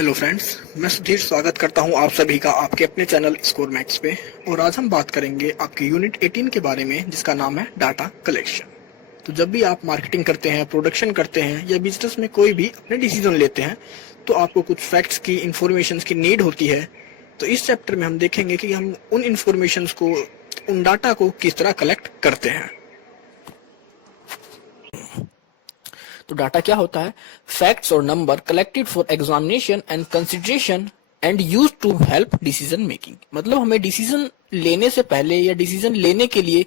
Hello friends, मैं सुधीर स्वागत करता हूं आप सभी का आपके अपने चैनल स्कोर मैक्स पे। और आज हम बात करेंगे आपके यूनिट 18 के बारे में, जिसका नाम है डाटा कलेक्शन। तो जब भी आप मार्केटिंग करते हैं, प्रोडक्शन करते हैं या बिजनेस में कोई भी अपने डिसीजन लेते हैं, तो आपको कुछ फैक्ट्स की, इंफॉर्मेशन की नीड होती है। तो इस चैप्टर में हम देखेंगे कि हम उन इंफॉर्मेशन को, उन डाटा को किस तरह कलेक्ट करते हैं। तो डाटा क्या होता है? फैक्ट्स और number collected for examination and consideration and use to help decision making. मतलब हमें डिसीजन लेने से पहले या डिसीजन लेने के लिए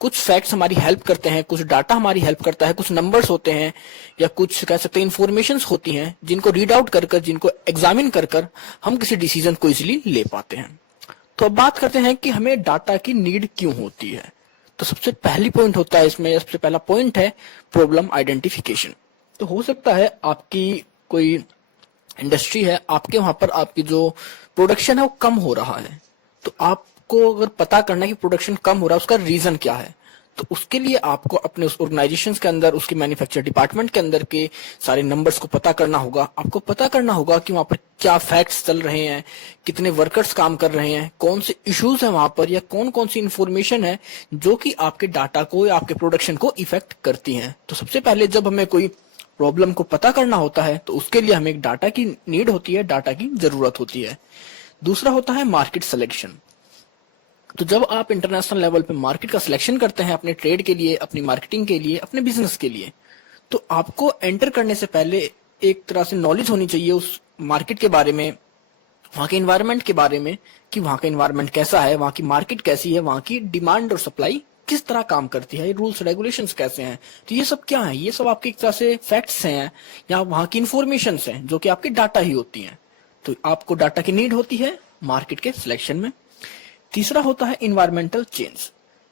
कुछ फैक्ट्स हमारी हेल्प करते हैं, कुछ डाटा हमारी हेल्प करता है, कुछ नंबर्स होते हैं या कुछ कह सकते हैं इंफॉर्मेशन होती हैं, जिनको रीड आउट कर जिनको एग्जामिन कर हम किसी डिसीजन को इजिली ले पाते हैं। तो अब बात करते हैं कि हमें डाटा की नीड क्यों होती है। तो सबसे पहली पॉइंट होता है इसमें, सबसे पहला पॉइंट है प्रॉब्लम आइडेंटिफिकेशन। तो हो सकता है आपकी कोई इंडस्ट्री है, आपके वहां पर आपकी जो प्रोडक्शन है वो कम हो रहा है। तो आपको अगर पता करना है कि प्रोडक्शन कम हो रहा है, उसका रीजन क्या है, तो उसके लिए आपको अपने उस ऑर्गेनाइजेशन के अंदर, उसके मैन्युफैक्चर डिपार्टमेंट के अंदर के सारे नंबर्स को पता करना होगा। आपको पता करना होगा कि वहां पर क्या फैक्ट्स चल रहे हैं, कितने वर्कर्स काम कर रहे हैं, कौन से इश्यूज हैं वहां पर, या कौन कौन सी इंफॉर्मेशन है जो कि आपके डाटा को या आपके प्रोडक्शन को इफेक्ट करती हैं। तो सबसे पहले जब हमें कोई प्रॉब्लम को पता करना होता है तो उसके लिए हमें एक डाटा की नीड होती है, डाटा की जरूरत होती है। दूसरा होता है मार्केट सिलेक्शन। तो जब आप इंटरनेशनल लेवल पे मार्केट का सिलेक्शन करते हैं अपने ट्रेड के लिए, अपनी मार्केटिंग के लिए, अपने बिजनेस के लिए, तो आपको एंटर करने से पहले एक तरह से नॉलेज होनी चाहिए उस मार्केट के बारे में, वहां के एनवायरनमेंट के बारे में, कि वहां का एनवायरनमेंट कैसा है, वहां की मार्केट कैसी है, वहां की डिमांड और सप्लाई किस तरह काम करती है, रूल्स रेगुलेशंस कैसे हैं। तो ये सब क्या है? ये सब आपके एक तरह से फैक्ट्स हैं या वहां की इंफॉर्मेशन हैं जो कि आपकी डाटा ही होती हैं। तो आपको डाटा की नीड होती है मार्केट के सिलेक्शन में। तीसरा होता है इन्वायरमेंटल चेंज।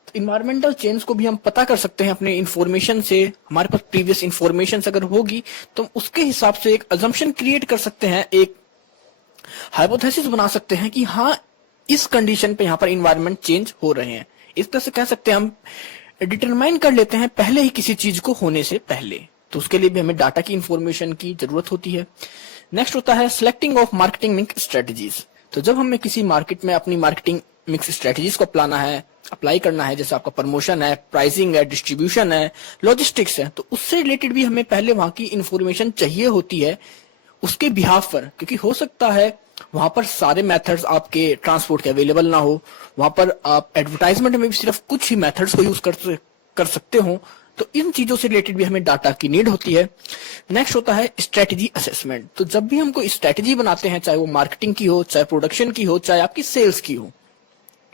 तो इन्वायरमेंटल चेंज को भी हम पता कर सकते हैं अपने इंफॉर्मेशन से। हमारे पास प्रीवियस इंफॉर्मेशन अगर होगी तो हम उसके हिसाब से एक अजम्पशन क्रिएट कर सकते हैं, एक हाइपोथेसिस बना सकते हैं कि हाँ, इस कंडीशन पे यहाँ पर इन्वायरमेंट चेंज हो रहे हैं। इस तरह से कह सकते हैं हम डिटरमाइन कर लेते हैं पहले ही किसी चीज को होने से पहले। तो उसके लिए भी हमें डाटा की इंफॉर्मेशन की जरूरत होती है। नेक्स्ट होता है selecting of marketing mix strategies. तो जब हमें किसी मार्केट में अपनी मार्केटिंग मिक्स स्ट्रेटजीज को अपनाना है, अप्लाई करना है, जैसे आपका प्रमोशन है, प्राइसिंग है, डिस्ट्रीब्यूशन है, लॉजिस्टिक्स है, तो उससे रिलेटेड भी हमें पहले वहां की इंफॉर्मेशन चाहिए होती है उसके बिहाफ पर। क्योंकि हो सकता है वहां पर सारे मेथड्स आपके ट्रांसपोर्ट के अवेलेबल ना हो, वहां पर आप एडवर्टाइजमेंट में भी सिर्फ कुछ ही मेथड्स को यूज कर सकते हो। तो इन चीजों से रिलेटेड भी हमें डाटा की नीड होती है। नेक्स्ट होता है स्ट्रेटेजी असेसमेंट। तो जब भी हम कोई स्ट्रेटेजी बनाते हैं, चाहे वो मार्केटिंग की हो, चाहे प्रोडक्शन की हो, चाहे आपकी सेल्स की हो,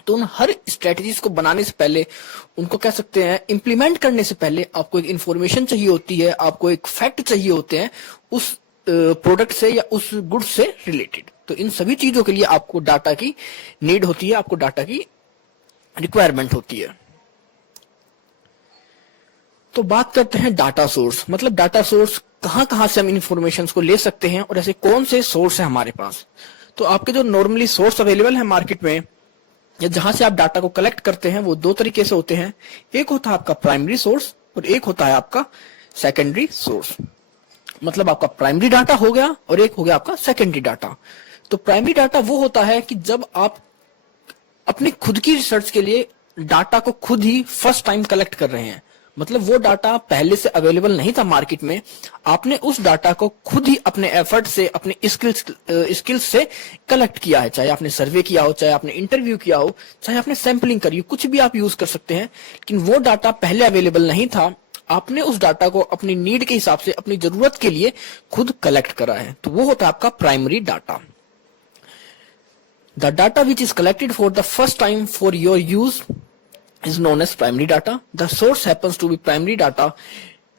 तो उन हर स्ट्रेटजीज को बनाने से पहले, उनको कह सकते हैं इंप्लीमेंट करने से पहले, आपको एक इंफॉर्मेशन चाहिए होती है, आपको एक फैक्ट चाहिए होते हैं उस प्रोडक्ट से या उस गुड से रिलेटेड। तो इन सभी चीजों के लिए आपको डाटा की नीड होती है, आपको डाटा की रिक्वायरमेंट होती है। तो बात करते हैं डाटा सोर्स। मतलब डाटा सोर्स कहां कहां से हम इंफॉर्मेशन को ले सकते हैं और ऐसे कौन से सोर्स है हमारे पास। तो आपके जो नॉर्मली सोर्स अवेलेबल है मार्केट में या जहां से आप डाटा को कलेक्ट करते हैं, वो दो तरीके से होते हैं। एक होता है आपका प्राइमरी सोर्स और एक होता है आपका सेकेंडरी सोर्स। मतलब आपका प्राइमरी डाटा हो गया और एक हो गया आपका सेकेंडरी डाटा। तो प्राइमरी डाटा वो होता है कि जब आप अपनी खुद की रिसर्च के लिए डाटा को खुद ही फर्स्ट टाइम कलेक्ट कर रहे हैं। मतलब वो डाटा पहले से अवेलेबल नहीं था मार्केट में, आपने उस डाटा को खुद ही अपने एफर्ट से, अपने स्किल्स से कलेक्ट किया है। चाहे आपने सर्वे किया हो, चाहे आपने इंटरव्यू किया हो, चाहे आपने सैंपलिंग करी हो, कुछ भी आप यूज कर सकते हैं। लेकिन वो डाटा पहले अवेलेबल नहीं था, आपने उस डाटा को अपनी नीड के हिसाब से, अपनी जरूरत के लिए खुद कलेक्ट करा है। तो वो होता है आपका primary data. The data which is collected for the first time for your use is known as primary data. The source happens to be primary data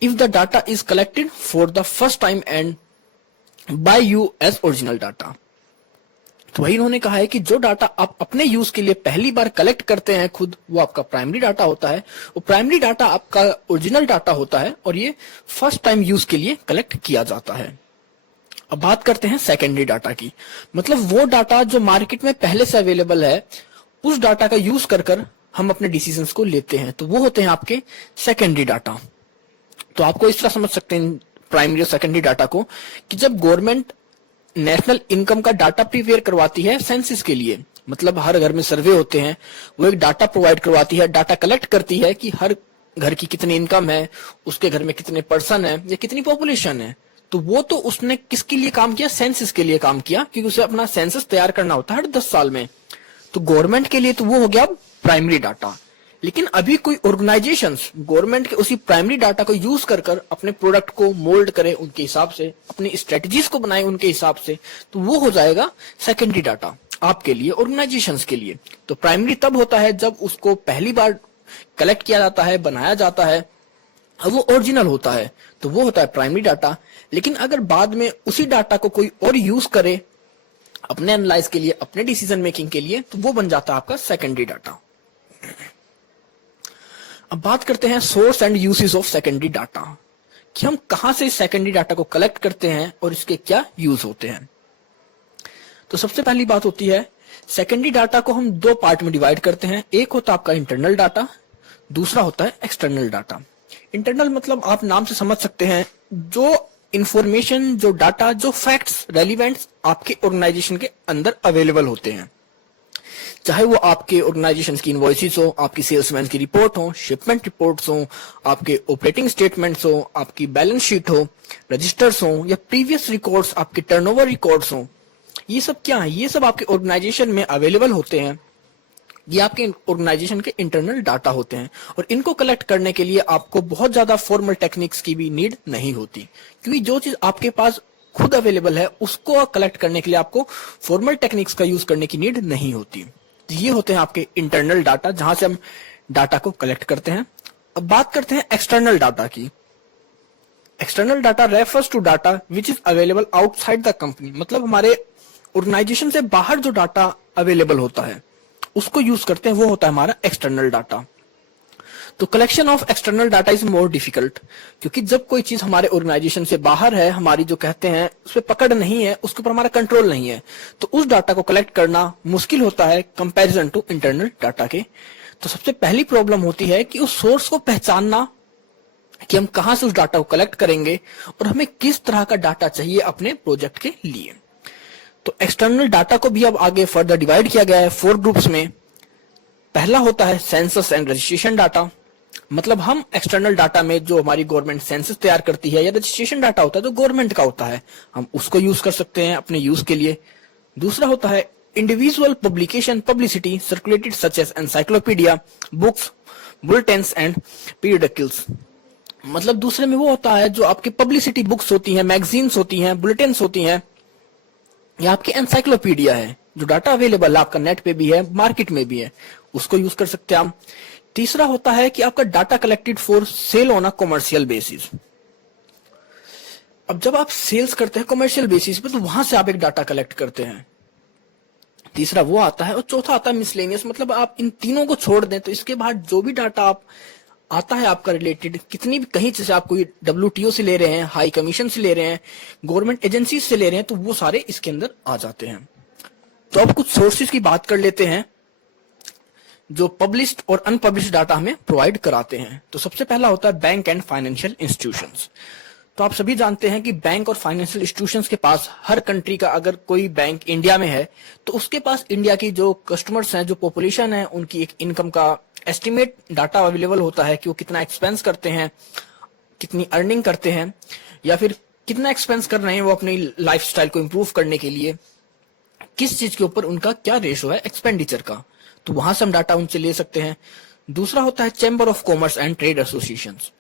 if the data is collected for the first time and by you as original data. तो वही उन्होंने कहा है कि जो data आप अपने use के लिए पहली बार कलेक्ट करते हैं खुद, वो आपका प्राइमरी डाटा होता है। वो प्राइमरी डाटा आपका ओरिजिनल डाटा होता है और ये फर्स्ट टाइम यूज के लिए कलेक्ट किया जाता है। अब बात करते हैं सेकेंडरी डाटा की। मतलब वो डाटा जो मार्केट में पहले से अवेलेबल है, उस डाटा का यूज कर हम अपने डिसीजंस को लेते हैं। तो वो होते हैं आपके सेकेंडरी डाटा। तो आपको इस तरह समझ सकते हैं प्राइमरी और सेकेंडरी डाटा को कि जब गवर्नमेंट नेशनल इनकम का डाटा प्रिपेयर करवाती है सेंसस के लिए, मतलब हर घर में सर्वे होते हैं, वो एक डाटा प्रोवाइड करवाती है, डाटा कलेक्ट करती है कि हर घर की कितनी इनकम है, उसके घर में कितने पर्सन है या कितनी पॉपुलेशन है। तो वो तो उसने किसके लिए काम किया, सेंसस के लिए काम किया, क्योंकि उसे अपना सेंसस तैयार करना होता है हर 10 साल में। तो गवर्नमेंट के लिए तो वो हो गया प्राइमरी डाटा। लेकिन अभी कोई ऑर्गेनाइजेशंस गवर्नमेंट के उसी प्राइमरी डाटा को यूज कर अपने प्रोडक्ट को मोल्ड करे उनके हिसाब से, अपनी स्ट्रेटजीज को बनाए उनके हिसाब से, तो वो हो जाएगा सेकेंडरी डाटा आपके लिए, ऑर्गेनाइजेशंस के लिए। तो प्राइमरी तब होता है जब उसको पहली बार कलेक्ट किया जाता है, बनाया जाता है, अब वो ओरिजिनल होता है, तो वो होता है प्राइमरी डाटा। लेकिन अगर बाद में उसी डाटा को कोई और यूज करे अपने एनालाइज के लिए, अपने डिसीजन मेकिंग के लिए, तो वो बन जाता है आपका सेकेंडरी डाटा। अब बात करते हैं source and usage of secondary data, कि हम कहां से सेकेंडरी डाटा को कलेक्ट करते हैं और इसके क्या यूज होते हैं। तो सबसे पहली बात होती है, सेकेंडरी डाटा को हम दो पार्ट में डिवाइड करते हैं। एक होता है आपका इंटरनल डाटा, दूसरा होता है एक्सटर्नल डाटा। इंटरनल मतलब आप नाम से समझ सकते हैं, जो इंफॉर्मेशन, जो डाटा, जो फैक्ट्स रेलिवेंट्स आपके ऑर्गेनाइजेशन के अंदर अवेलेबल होते हैं, चाहे वो आपके ऑर्गेनाइजेशन की इनवॉइसेस हो, आपकी सेल्समैन की रिपोर्ट हो, शिपमेंट रिपोर्ट्स हो, आपके ऑपरेटिंग स्टेटमेंट्स हो, आपकी बैलेंस शीट हो, रजिस्टर्स हो, या प्रीवियस रिकॉर्ड्स, आपके टर्नओवर रिकॉर्ड्स हो। ये सब क्या है, ये सब आपके ऑर्गेनाइजेशन में अवेलेबल होते हैं। ये आपके ऑर्गेनाइजेशन के इंटरनल डाटा होते हैं, और इनको कलेक्ट करने के लिए आपको बहुत ज्यादा फॉर्मल टेक्निक्स की भी नीड नहीं होती, क्योंकि जो चीज आपके पास खुद अवेलेबल है उसको कलेक्ट करने के लिए आपको फॉर्मल टेक्निक्स का यूज करने की नीड नहीं होती। तो ये होते हैं आपके इंटरनल डाटा, जहां से हम डाटा को कलेक्ट करते हैं। अब बात करते हैं एक्सटर्नल डाटा की। External data refers to data which is available outside the company, मतलब हमारे ऑर्गेनाइजेशन से बाहर जो डाटा अवेलेबल होता है उसको यूज करते हैं, वो होता है हमारा एक्सटर्नल डाटा। तो collection of external data is more difficult, क्योंकि जब कोई चीज हमारे ऑर्गेनाइजेशन से बाहर है, हमारी जो कहते हैं उस पर पकड़ नहीं है, उसके ऊपर हमारा कंट्रोल नहीं है, तो उस डाटा को कलेक्ट करना मुश्किल होता है कंपैरिजन टू इंटरनल डाटा के। तो सबसे पहली प्रॉब्लम होती है कि उस सोर्स को पहचानना, कि हम कहां से उस डाटा को कलेक्ट करेंगे और हमें किस तरह का डाटा चाहिए अपने प्रोजेक्ट के लिए। तो एक्सटर्नल डाटा को भी अब आगे फर्दर डिवाइड किया गया है 4 ग्रुप्स में। पहला होता है सेंसस एंड रजिस्ट्रेशन डाटा, मतलब हम एक्सटर्नल डाटा में जो हमारी गवर्नमेंट सेंसस तैयार करती है या रजिस्ट्रेशन डाटा होता है जो गवर्नमेंट का होता है, हम उसको यूज कर सकते हैं अपने यूज के लिए। दूसरा होता है individual publication publicity circulated such as encyclopedia, books, bulletins and periodicals, मतलब दूसरे में वो होता है जो आपकी पब्लिसिटी बुक्स होती हैं, मैगजीन्स होती हैं, बुलेटिन्स होती हैं, या आपकी एनसाइक्लोपीडिया है, जो डाटा अवेलेबल है आपका नेट पे भी है, मार्केट में भी है, उसको यूज कर सकते हैं हम। तीसरा होता है कि आपका data collected for sale on a commercial basis. अब जब आप सेल्स करते हैं कमर्शियल बेसिस पे, तो वहां से आप एक डाटा कलेक्ट करते हैं। तीसरा वो आता है, और चौथा आता है मिसलेनियस, मतलब आप इन तीनों को छोड़ दें तो इसके बाद जो भी डाटा आप आता है आपका रिलेटेड, कितनी भी कहीं से आप कोई WTO से ले रहे हैं, हाई कमीशन से ले रहे हैं, गवर्नमेंट एजेंसी से ले रहे हैं, तो वो सारे इसके अंदर आ जाते हैं। तो अब कुछ सोर्सेज की बात कर लेते हैं जो पब्लिश्ड और अनपब्लिश्ड डाटा हमें प्रोवाइड कराते हैं। तो सबसे पहला होता है बैंक एंड फाइनेंशियल इंस्टीट्यूशंस। तो आप सभी जानते हैं कि बैंक और फाइनेंशियल इंस्टीट्यूशंस के पास, हर कंट्री का अगर कोई बैंक इंडिया में है तो उसके पास इंडिया की जो कस्टमर्स हैं, जो पॉपुलेशन है, उनकी एक इनकम का एस्टिमेट डाटा अवेलेबल होता है कि वो कितना एक्सपेंस करते हैं, कितनी अर्निंग करते हैं, या फिर कितना एक्सपेंस कर रहे हैं वो अपनी लाइफस्टाइल को इंप्रूव करने के लिए, किस चीज के ऊपर उनका क्या रेशो है एक्सपेंडिचर का, तो वहां से हम डाटा उनसे ले सकते हैं। दूसरा होता है chamber of commerce and trade associations.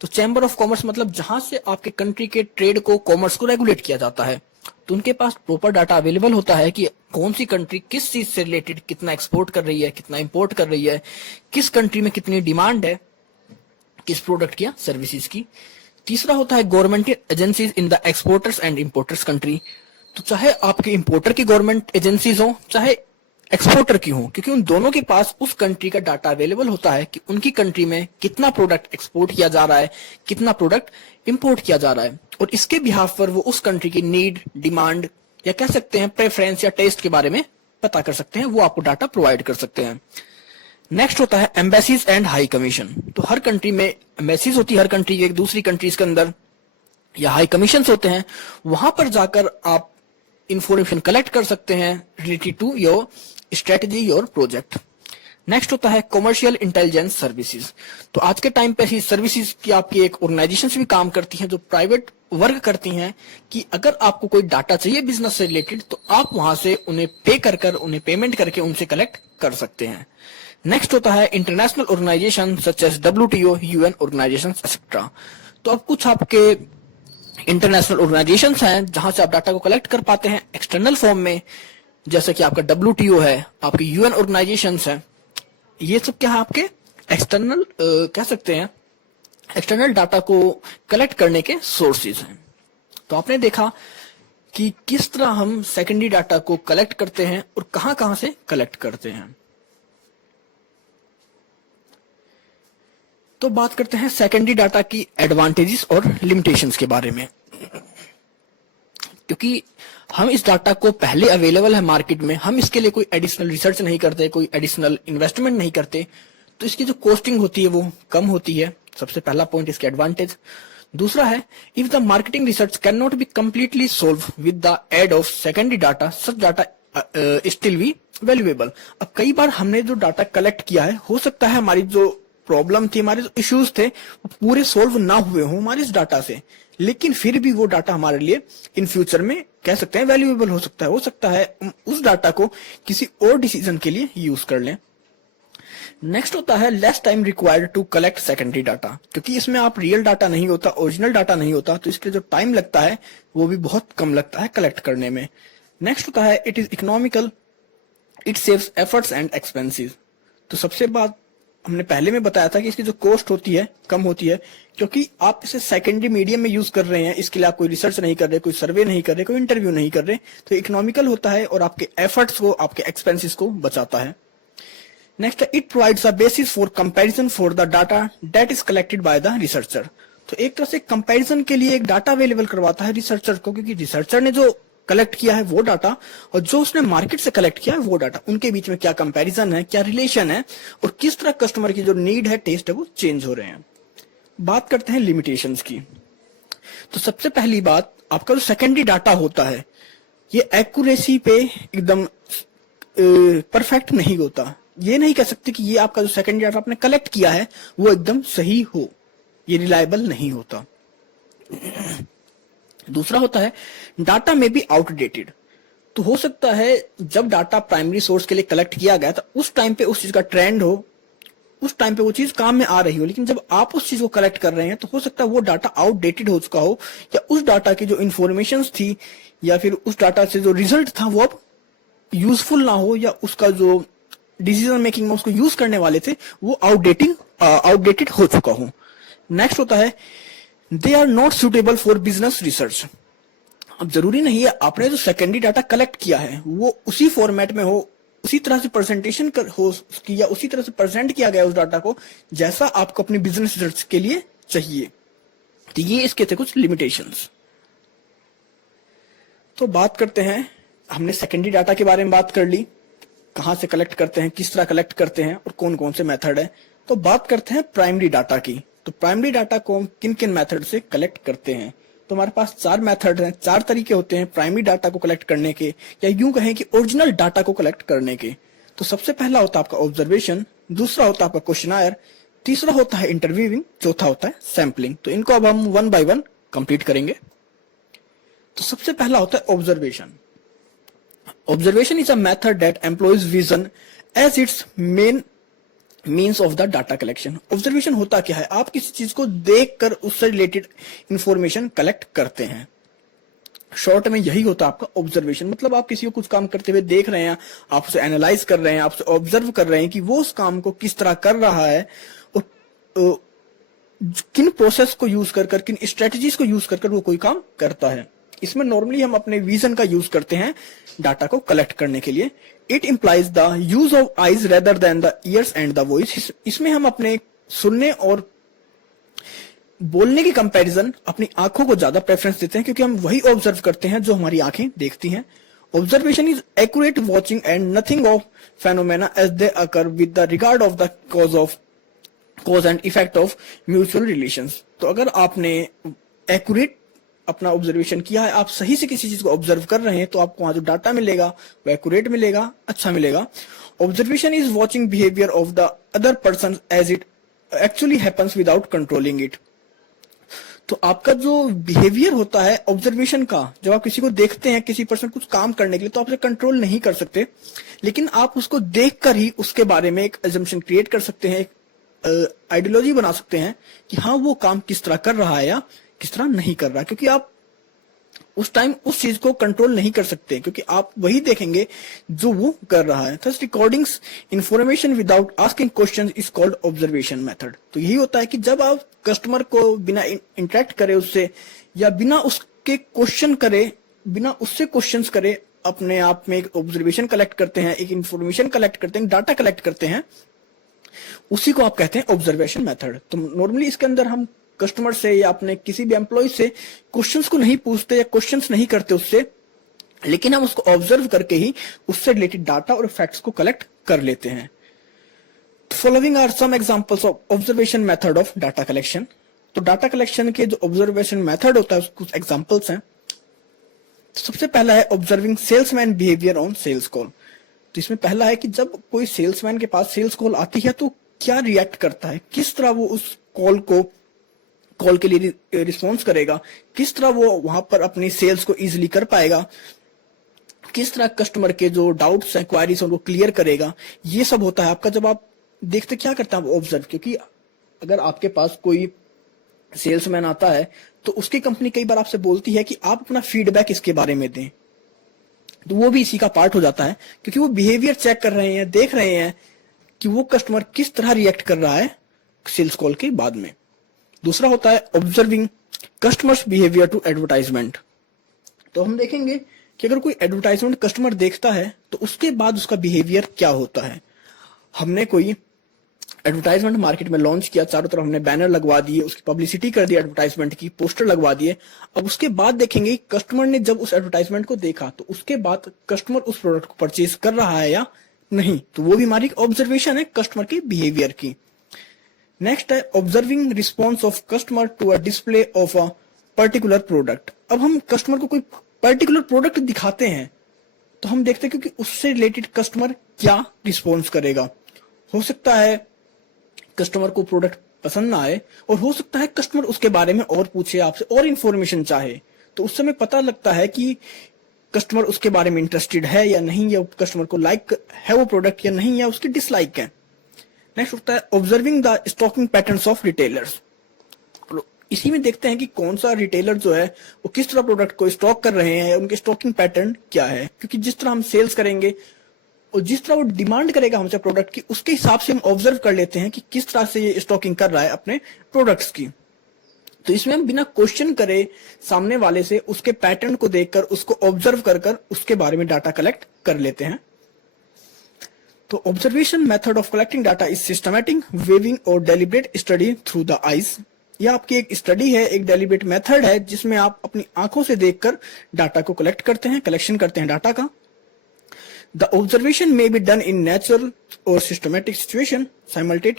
तो चैम्बर ऑफ कॉमर्स मतलब जहां से आपके कंट्री के ट्रेड को, कॉमर्स को रेगुलेट किया जाता है, तो उनके पास प्रॉपर डाटा अवेलेबल होता है कि कौन सी कंट्री किस चीज से रिलेटेड कितना एक्सपोर्ट कर रही है, कितना इंपोर्ट कर रही है, किस कंट्री में कितनी डिमांड है किस प्रोडक्ट की या सर्विसेज की। तीसरा होता है government agencies in the exporters and importers country. तो चाहे आपके इंपोर्टर की गवर्नमेंट एजेंसीज हो, चाहे एक्सपोर्टर की हो, क्योंकि उन दोनों के पास उस कंट्री का डाटा अवेलेबल होता है कि उनकी कंट्री में कितना प्रोडक्ट एक्सपोर्ट किया जा रहा है, कितना प्रोडक्ट इंपोर्ट किया जा रहा है, और इसके बिहाफ पर वो उस कंट्री की नीड, डिमांड, या कह सकते हैं प्रेफरेंस या टेस्ट के बारे में पता कर सकते हैं, वो आपको डाटा प्रोवाइड कर सकते हैं। नेक्स्ट होता है एम्बेसीज एंड हाई कमीशन। तो हर कंट्री में एम्बेसीज होती है, हर कंट्री के, दूसरी कंट्रीज के अंदर, या हाई कमीशन होते हैं। वहां पर जाकर आप इंफॉर्मेशन कलेक्ट कर सकते हैं related to your strategy, your project. Next होता है कमर्शियल इंटेलिजेंस सर्विसेज। तो आज के टाइम पे ऐसी सर्विसेज की आपकी एक ऑर्गेनाइजेशन भी काम करती हैं जो प्राइवेट वर्क करती हैं कि अगर आपको कोई डाटा चाहिए बिजनेस से रिलेटेड तो आप वहां से उन्हें पे कर कर उन्हें पेमेंट करके उनसे कलेक्ट कर सकते हैं। नेक्स्ट होता है international organisation such as WTO, UN organisation etcetera. तो अब कुछ आपके इंटरनेशनल ऑर्गेनाइजेशंस हैं जहां से आप डाटा को कलेक्ट कर पाते हैं एक्सटर्नल फॉर्म में, जैसे कि आपका WTO है, आपकी UN ऑर्गेनाइजेशंस है। ये सब क्या है आपके एक्सटर्नल कह सकते हैं एक्सटर्नल डाटा को कलेक्ट करने के सोर्सेज हैं। तो आपने देखा कि किस तरह हम सेकेंडरी डाटा को कलेक्ट करते हैं और कहां कहां से कलेक्ट करते हैं। तो बात करते हैं सेकेंडरी डाटा की एडवांटेजेस और लिमिटेशंस के बारे में। क्योंकि हम इस डाटा को पहले अवेलेबल है मार्केट में, हम इसके लिए कोई एडिशनल रिसर्च नहीं करते, कोई एडिशनल इन्वेस्टमेंट नहीं करते, तो इसकी जो कॉस्टिंग होती है वो कम होती है। सबसे पहला पॉइंट इसके एडवांटेज। दूसरा है if the marketing research can not be completely solve with the aid of secondary data, such data still be valuable. अब कई बार हमने जो डाटा कलेक्ट किया है, हो सकता है हमारी जो प्रॉब्लम थी, हमारे जो इश्यूज थे वो पूरे सोल्व ना हुए हों हमारे इस डाटा से, लेकिन फिर भी वो डाटा हमारे लिए इन फ्यूचर में कह सकते हैं वैल्यूएबल हो सकता है उस डाटा को किसी और डिसीजन के लिए यूज कर लें। नेक्स्ट होता है less time required to collect secondary data. क्योंकि इसमें आप रियल डाटा नहीं होता, ओरिजिनल डाटा नहीं होता, तो इसके जो टाइम लगता है वो भी बहुत कम लगता है कलेक्ट करने में। नेक्स्ट होता है it is economical, it saves efforts and expenses. तो सबसे बात हमने पहले में बताया था कि इसकी जो कॉस्ट होती है कम होती है, क्योंकि आप इसे सेकेंडरी मीडियम में यूज कर रहे हैं, इसके लिए आप कोई रिसर्च नहीं कर रहे, कोई सर्वे नहीं कर रहे, कोई इंटरव्यू नहीं कर रहे, तो इकोनॉमिकल होता है और आपके एफर्ट्स को, आपके एक्सपेंसेस को बचाता है। नेक्स्ट है it provides a basis for comparison for the data that is collected by the researcher. तो एक तरह से कंपैरिजन के लिए एक डाटा अवेलेबल करवाता है रिसर्चर को, क्योंकि रिसर्चर ने जो कलेक्ट किया है वो डाटा और जो उसने मार्केट से कलेक्ट किया है वो डाटा, उनके बीच में क्या कंपैरिजन है, क्या रिलेशन है और किस तरह कस्टमर की जो नीड है, टेस्ट है, वो चेंज हो रहे हैं। बात करते हैं लिमिटेशंस की। तो सबसे पहली बात, आपका जो सेकेंडरी डाटा होता है ये एक्यूरेसी पे एकदम परफेक्ट नहीं होता। ये नहीं कह सकते कि ये आपका जो सेकेंडरी डाटा आपने कलेक्ट किया है वो एकदम सही हो, ये रिलायबल नहीं होता। दूसरा होता है डाटा में बी आउटडेटेड। तो हो सकता है जब डाटा प्राइमरी सोर्स के लिए कलेक्ट किया गया था उस टाइम पे उस चीज का ट्रेंड हो, उस टाइम पे वो चीज काम में आ रही हो, लेकिन जब आप उस चीज को कलेक्ट कर रहे हैं तो हो सकता है वो डाटा आउटडेटेड हो चुका हो, या उस डाटा की जो इंफॉर्मेशन थी या फिर उस डाटा से जो रिजल्ट था वो अब यूजफुल ना हो, या उसका जो डिसीजन मेकिंग में उसको यूज करने वाले थे वो आउटडेटेड हो चुका हो। नेक्स्ट होता है they are not suitable for business research. अब जरूरी नहीं है आपने जो सेकेंडरी डाटा कलेक्ट किया है वो उसी फॉर्मेट में हो, उसी तरह से प्रेजेंटेशन हो या उसी तरह से प्रेजेंट किया गया उस डाटा को जैसा आपको अपनी बिजनेस रिसर्च के लिए चाहिए। तो ये इसके थे कुछ लिमिटेशंस। तो बात करते हैं, हमने सेकेंडरी डाटा के बारे में बात कर ली, कहां से कलेक्ट करते हैं, किस तरह कलेक्ट करते हैं और कौन कौन से मेथड है। तो बात करते हैं प्राइमरी डाटा की। तो प्राइमरी डाटा को हम किन किन मेथड से कलेक्ट करते हैं। तो हमारे पास 4 मेथड हैं, 4 तरीके होते हैं प्राइमरी डाटा को कलेक्ट करने के, या यूं कहें कि ओरिजिनल डाटा को कलेक्ट करने के। तो सबसे पहला होता है आपका ऑब्जर्वेशन, दूसरा होता है आपका क्वेश्चनायर, तीसरा होता है इंटरव्यूइंग, चौथा होता है सैंपलिंग। तो इनको अब हम 1 बाय 1 कंप्लीट करेंगे। तो सबसे पहला होता है observation. Observation is a method that employs vision as its main means of the data collection. Observation होता क्या है, आप किसी चीज को देखकर उससे रिलेटेड इंफॉर्मेशन कलेक्ट करते हैं। शॉर्ट में यही होता है आपका ऑब्जर्वेशन। मतलब आप किसी को कुछ काम करते हुए देख रहे हैं, आप उसे एनालाइज कर रहे हैं, आप उसे ऑब्जर्व कर रहे हैं कि वो उस काम को किस तरह कर रहा है और किन प्रोसेस को यूज कर, किन स्ट्रेटजीज को यूज कर वो कोई काम करता है। इसमें नॉर्मली हम अपने विजन का यूज करते हैं डाटा को कलेक्ट करने के लिए। It implies the use of eyes rather than the years and the voice. इसमें हम अपने सुनने और बोलने की कंपैरिजन अपनी आंखों को ज्यादा प्रेफरेंस देते हैं, क्योंकि हम वही ऑब्जर्व करते हैं जो हमारी आंखें देखती हैं। Observation is accurate watching and nothing of phenomena as they occur with the regard of the cause and effect of mutual relations. तो अगर आपने एक्यूरेट अपना ऑब्जर्वेशन किया है, आप सही से किसी चीज को ऑब्जर्व कर रहे हैं, तो आपको वहां जो डाटा मिलेगा वो एक्यूरेट मिलेगा, अच्छा मिलेगा। Observation is watching behaviour of the other person as it actually happens without controlling it. तो आपका जो बिहेवियर होता है ऑब्जर्वेशन का, जब आप किसी को देखते हैं, किसी पर्सन कुछ काम करने के लिए, तो आप उसे कंट्रोल नहीं कर सकते, लेकिन आप उसको देखकर ही उसके बारे में एक अजम्पशन क्रिएट कर सकते हैं, एक आइडियोलॉजी बना सकते हैं कि हाँ वो काम किस तरह कर रहा है या किस तरह नहीं कर रहा, क्योंकि आप उस टाइम उस चीज को कंट्रोल नहीं कर सकते, क्योंकि आप वही देखेंगे जो वो कर रहा है। Thus recordings information without asking questions is called observation method. तो यही होता है कि जब आप कस्टमर को बिना इंटरेक्ट करे उससे, या बिना उसके क्वेश्चन करे, बिना उससे क्वेश्चंस करे, अपने आप में एक ऑब्जर्वेशन कलेक्ट करते हैं, एक इंफॉर्मेशन कलेक्ट करते हैं, डाटा कलेक्ट करते हैं, उसी को आप कहते हैं ऑब्जर्वेशन मेथड। तो नॉर्मली इसके अंदर हम कस्टमर से या अपने किसी भी एम्प्लॉय से क्वेश्चंस को नहीं पूछते या क्वेश्चंस नहीं करते उससे, लेकिन हम उसको ऑब्जर्व करके ही उससे रिलेटेड डाटा और फैक्ट्स को कलेक्ट कर लेते हैं। Following are some examples of observation method of data collection. तो डाटा कलेक्शन के जो ऑब्जर्वेशन मेथड होता है उसके कुछ एग्जांपल्स हैं। तो सबसे पहला है observing salesman behaviour on sales call. तो इसमें पहला है कि जब कोई सेल्समैन के पास सेल्स कॉल आती है तो क्या रिएक्ट करता है, किस तरह वो उस कॉल के लिए रिस्पॉन्स करेगा, किस तरह वो वहां पर अपनी सेल्स को इजीली कर पाएगा, किस तरह कस्टमर के जो डाउट्स हैं, क्वारीज उनको क्लियर करेगा। ये सब होता है आपका जब आप देखते क्या करता है ऑब्जर्व। क्योंकि अगर आपके पास कोई सेल्समैन आता है तो उसकी कंपनी कई बार आपसे बोलती है कि आप अपना फीडबैक इसके बारे में दें, तो वो भी इसी का पार्ट हो जाता है, क्योंकि वो बिहेवियर चेक कर रहे हैं, देख रहे हैं कि वो कस्टमर किस तरह रिएक्ट कर रहा है सेल्स कॉल के बाद में। दूसरा होता है observing customers behaviour to advertisement. तो हम देखेंगे कि अगर कोई एडवर्टाइजमेंट कस्टमर देखता है तो उसके बाद उसका बिहेवियर क्या होता है। हमने कोई एडवर्टाइजमेंट मार्केट में लॉन्च किया, चारों तरफ हमने बैनर लगवा दिए, उसकी पब्लिसिटी कर दी, एडवर्टाइजमेंट की पोस्टर लगवा दिए। अब उसके बाद देखेंगे कस्टमर ने जब उस एडवर्टाइजमेंट को देखा तो उसके बाद कस्टमर उस प्रोडक्ट को परचेज कर रहा है या नहीं, तो वो भी हमारी ऑब्जर्वेशन है कस्टमर के बिहेवियर की। नेक्स्ट है observing response of customer to a display of a particular product. अब हम कस्टमर को कोई पर्टिकुलर प्रोडक्ट दिखाते हैं तो हम देखते हैं क्योंकि उससे रिलेटेड कस्टमर क्या रिस्पॉन्स करेगा। हो सकता है कस्टमर को प्रोडक्ट पसंद ना आए, और हो सकता है कस्टमर उसके बारे में और पूछे, आपसे और इंफॉर्मेशन चाहे, तो उस समय पता लगता है कि कस्टमर उसके बारे में इंटरेस्टेड है या नहीं, या कस्टमर को लाइक है वो प्रोडक्ट या नहीं, या उसकी डिसलाइक है। नेक्स्ट होता है observing the stocking patterns of retailers. इसी में देखते हैं कि कौन सा रिटेलर जो है वो किस तरह प्रोडक्ट को स्टॉक कर रहे हैं, उनके स्टॉकिंग पैटर्न क्या है, क्योंकि जिस तरह हम सेल्स करेंगे और जिस तरह वो डिमांड करेगा हमसे प्रोडक्ट की, उसके हिसाब से हम ऑब्जर्व कर लेते हैं कि किस तरह से ये स्टॉकिंग कर रहा है अपने प्रोडक्ट्स की। तो इसमें हम बिना क्वेश्चन करे सामने वाले से उसके पैटर्न को देखकर, उसको ऑब्जर्व कर उसके बारे में डाटा कलेक्ट कर लेते हैं। तो observation method of collecting data is systematic, viewing और deliberate study through the eyes. यह आपकी एक स्टडी है, एक डेलिब्रेट मेथड है जिसमें आप अपनी आंखों से देखकर डाटा को कलेक्ट करते हैं, कलेक्शन करते हैं डाटा का। The observation may be done in natural or systematic situation, simulated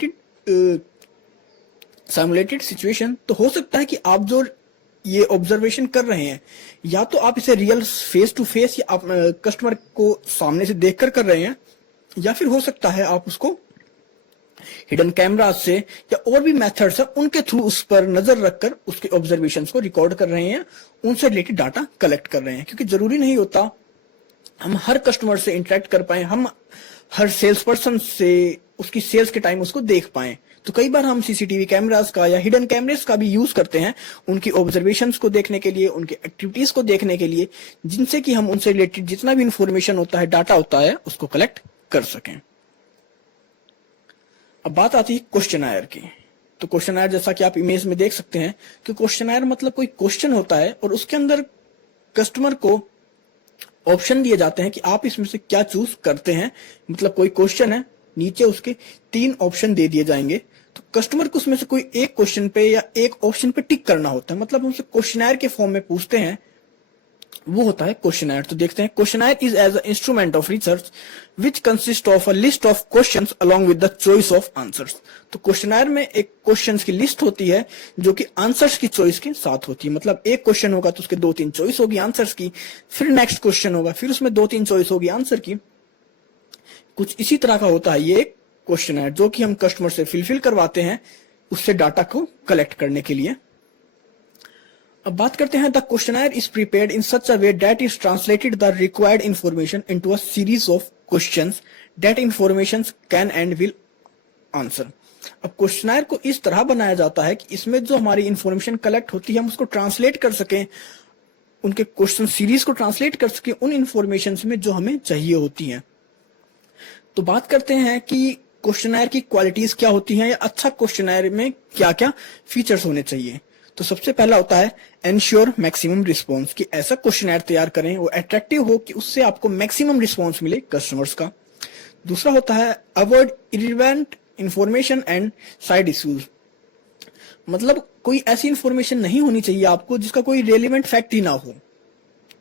situation। तो हो सकता है कि आप जो ये ऑब्जर्वेशन कर रहे हैं, या तो आप इसे रियल फेस टू फेस या आप कस्टमर को सामने से देखकर कर रहे हैं, या फिर हो सकता है आप उसको हिडन कैमरा से या और भी मेथड्स है उनके थ्रू उस पर नजर रखकर उसके ऑब्जर्वेशंस को रिकॉर्ड कर रहे हैं, उनसे रिलेटेड डाटा कलेक्ट कर रहे हैं। क्योंकि जरूरी नहीं होता हम हर कस्टमर से इंटरेक्ट कर पाए, हम हर सेल्स पर्सन से उसकी सेल्स के टाइम उसको देख पाए। तो कई बार हम सीसीटीवी कैमरास का या हिडन कैमरेस का भी यूज करते हैं उनकी ऑब्जर्वेशंस को देखने के लिए, उनकी एक्टिविटीज को देखने के लिए, जिनसे कि हम उनसे रिलेटेड जितना भी इंफॉर्मेशन होता है, डाटा होता है, उसको कलेक्ट कर सकें। अब बात आती है क्वेश्चनायर की। तो क्वेश्चनायर जैसा कि आप इमेज में देख सकते हैं कि क्वेश्चनायर मतलब कोई क्वेश्चन होता है और उसके अंदर कस्टमर को ऑप्शन दिए जाते हैं कि आप इसमें से क्या चूज करते हैं। मतलब कोई क्वेश्चन है, नीचे उसके 3 ऑप्शन दे दिए जाएंगे, तो कस्टमर को उसमें से कोई एक क्वेश्चन पे या एक ऑप्शन पे टिक करना होता है। मतलब हमसे क्वेश्चनर के फॉर्म में पूछते हैं वो होता है क्वेश्चनर। तो देखते हैं, questionnaire is as a instrument of research which consist of a list of questions along with the choice of answers. तो क्वेश्चनर में एक क्वेश्चंस की लिस्ट होती है जो कि आंसर्स की चॉइस के साथ होती है। मतलब एक क्वेश्चन होगा तो उसके 2-3 चॉइस होगी आंसर्स की, फिर नेक्स्ट क्वेश्चन होगा, फिर उसमें 2-3 चॉइस होगी आंसर की। कुछ इसी तरह का होता है ये क्वेश्चनर, जो कि हम कस्टमर से फिल करवाते हैं उससे डाटा को कलेक्ट करने के लिए। अब बात करते हैं, the questionnaire is prepared in such a way that is translated the required information into a series of questions that information can and will answer. अब क्वेश्चनर को इस तरह बनाया जाता है कि इसमें जो हमारी इंफॉर्मेशन कलेक्ट होती है हम उसको ट्रांसलेट कर सकें, उनके क्वेश्चन सीरीज को ट्रांसलेट कर सकें उन इंफॉर्मेशन में जो हमें चाहिए होती हैं। तो बात करते हैं कि क्वेश्चनर की क्वालिटीज क्या होती हैं या अच्छा क्वेश्चनर में क्या क्या फीचर्स होने चाहिए। तो सबसे पहला होता है एंश्योर मैक्सिमम रिस्पॉन्स, कि ऐसा क्वेश्चनर तैयार करें वो अट्रैक्टिव हो कि उससे आपको मैक्सिमम रिस्पॉन्स मिले कस्टमर्स का। दूसरा होता है avoid irrelevant information and side issues, मतलब कोई ऐसी इंफॉर्मेशन नहीं होनी चाहिए आपको जिसका कोई रेलिवेंट फैक्ट ही ना हो।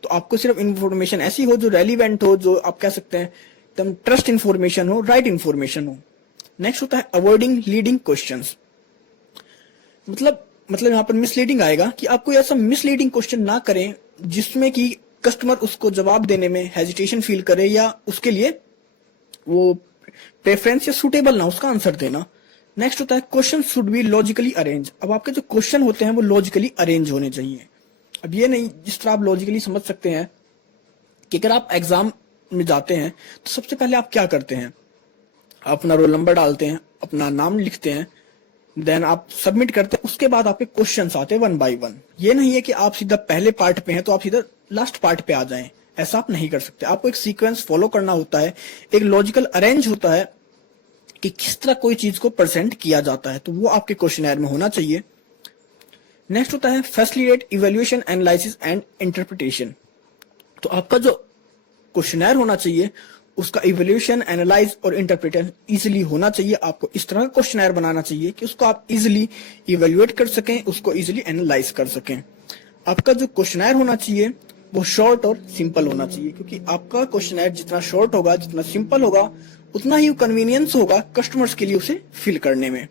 तो आपको सिर्फ इंफॉर्मेशन ऐसी हो जो रेलिवेंट हो, जो आप कह सकते हैं एकदम ट्रस्ट इंफॉर्मेशन हो, राइट इंफॉर्मेशन हो। नेक्स्ट होता है अवॉइडिंग लीडिंग क्वेश्चंस, मतलब यहाँ पर मिसलीडिंग आएगा कि आप कोई ऐसा मिसलीडिंग क्वेश्चन ना करें जिसमें कि कस्टमर उसको जवाब देने में हेजिटेशन फील करे या उसके लिए वो प्रेफरेंस या सुटेबल ना उसका आंसर देना। नेक्स्ट होता है question should be logically arrange, अब आपके जो क्वेश्चन होते हैं वो लॉजिकली अरेंज होने चाहिए। अब ये नहीं, जिस तरह आप लॉजिकली समझ सकते हैं कि अगर आप एग्जाम में जाते हैं तो सबसे पहले आप क्या करते हैं, आप अपना रोल नंबर डालते हैं, अपना नाम लिखते हैं, देन आप सबमिट करते हैं, उसके बाद आपके क्वेश्चंस आते हैं 1 बाय 1। ये नहीं है कि आप सीधा पहले पार्ट पे हैं तो आप सीधा लास्ट पार्ट पे आ जाएं, ऐसा आप नहीं कर सकते। आपको एक सीक्वेंस फॉलो करना होता है, एक लॉजिकल अरेंज होता है कि किस तरह कोई चीज को प्रेजेंट किया जाता है, तो वो आपके क्वेश्चनर में होना चाहिए। नेक्स्ट होता है facilitate evaluation analysis and interpretation, तो आपका जो क्वेश्चनर होना चाहिए उसका इवैल्यूएशन, एनालाइज और इंटरप्रिटेशन इजीली होना चाहिए। आपको इस तरह का क्वेश्चनर बनाना चाहिए कि उसको आप इजीली इवैल्यूएट कर सकें, उसको इजीली एनालाइज कर सकें। आपका जो क्वेश्चनर होना चाहिए वो शॉर्ट और सिंपल होना चाहिए, क्योंकि आपका क्वेश्चनर जितना शॉर्ट होगा, जितना सिंपल होगा, उतना ही कन्वीनियंस होगा कस्टमर्स के लिए उसे फिल करने में।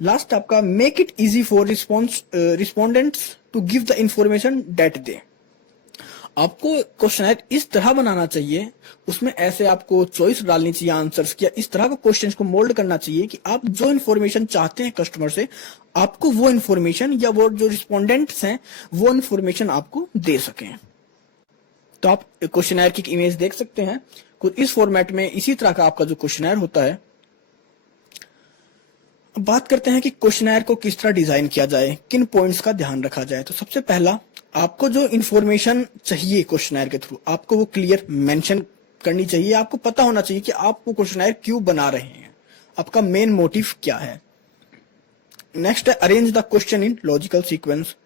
लास्ट आपका make it easy for respondents to give the information that they, आपको क्वेश्चनर इस तरह बनाना चाहिए, उसमें ऐसे आपको चॉइस डालनी चाहिए आंसर्स की, इस तरह का क्वेश्चंस को मोल्ड करना चाहिए कि आप जो इन्फॉर्मेशन चाहते हैं कस्टमर से, आपको वो इन्फॉर्मेशन या वो जो रिस्पोंडेंट्स हैं वो इन्फॉर्मेशन आपको दे सकें। तो आप क्वेश्चनर की इमेज देख सकते हैं कुछ इस फॉर्मेट में, इसी तरह का आपका जो क्वेश्चनर होता है। अब बात करते हैं कि क्वेश्चनर को किस तरह डिजाइन किया जाए, किन पॉइंट्स का ध्यान रखा जाए। तो सबसे पहला, आपको जो इन्फॉर्मेशन चाहिए क्वेश्चनर के थ्रू, आपको वो क्लियर मेंशन करनी चाहिए। आपको पता होना चाहिए कि आप वो क्वेश्चनर क्यों बना रहे हैं, आपका मेन मोटिव क्या है। नेक्स्ट है arrange the question in logical sequence,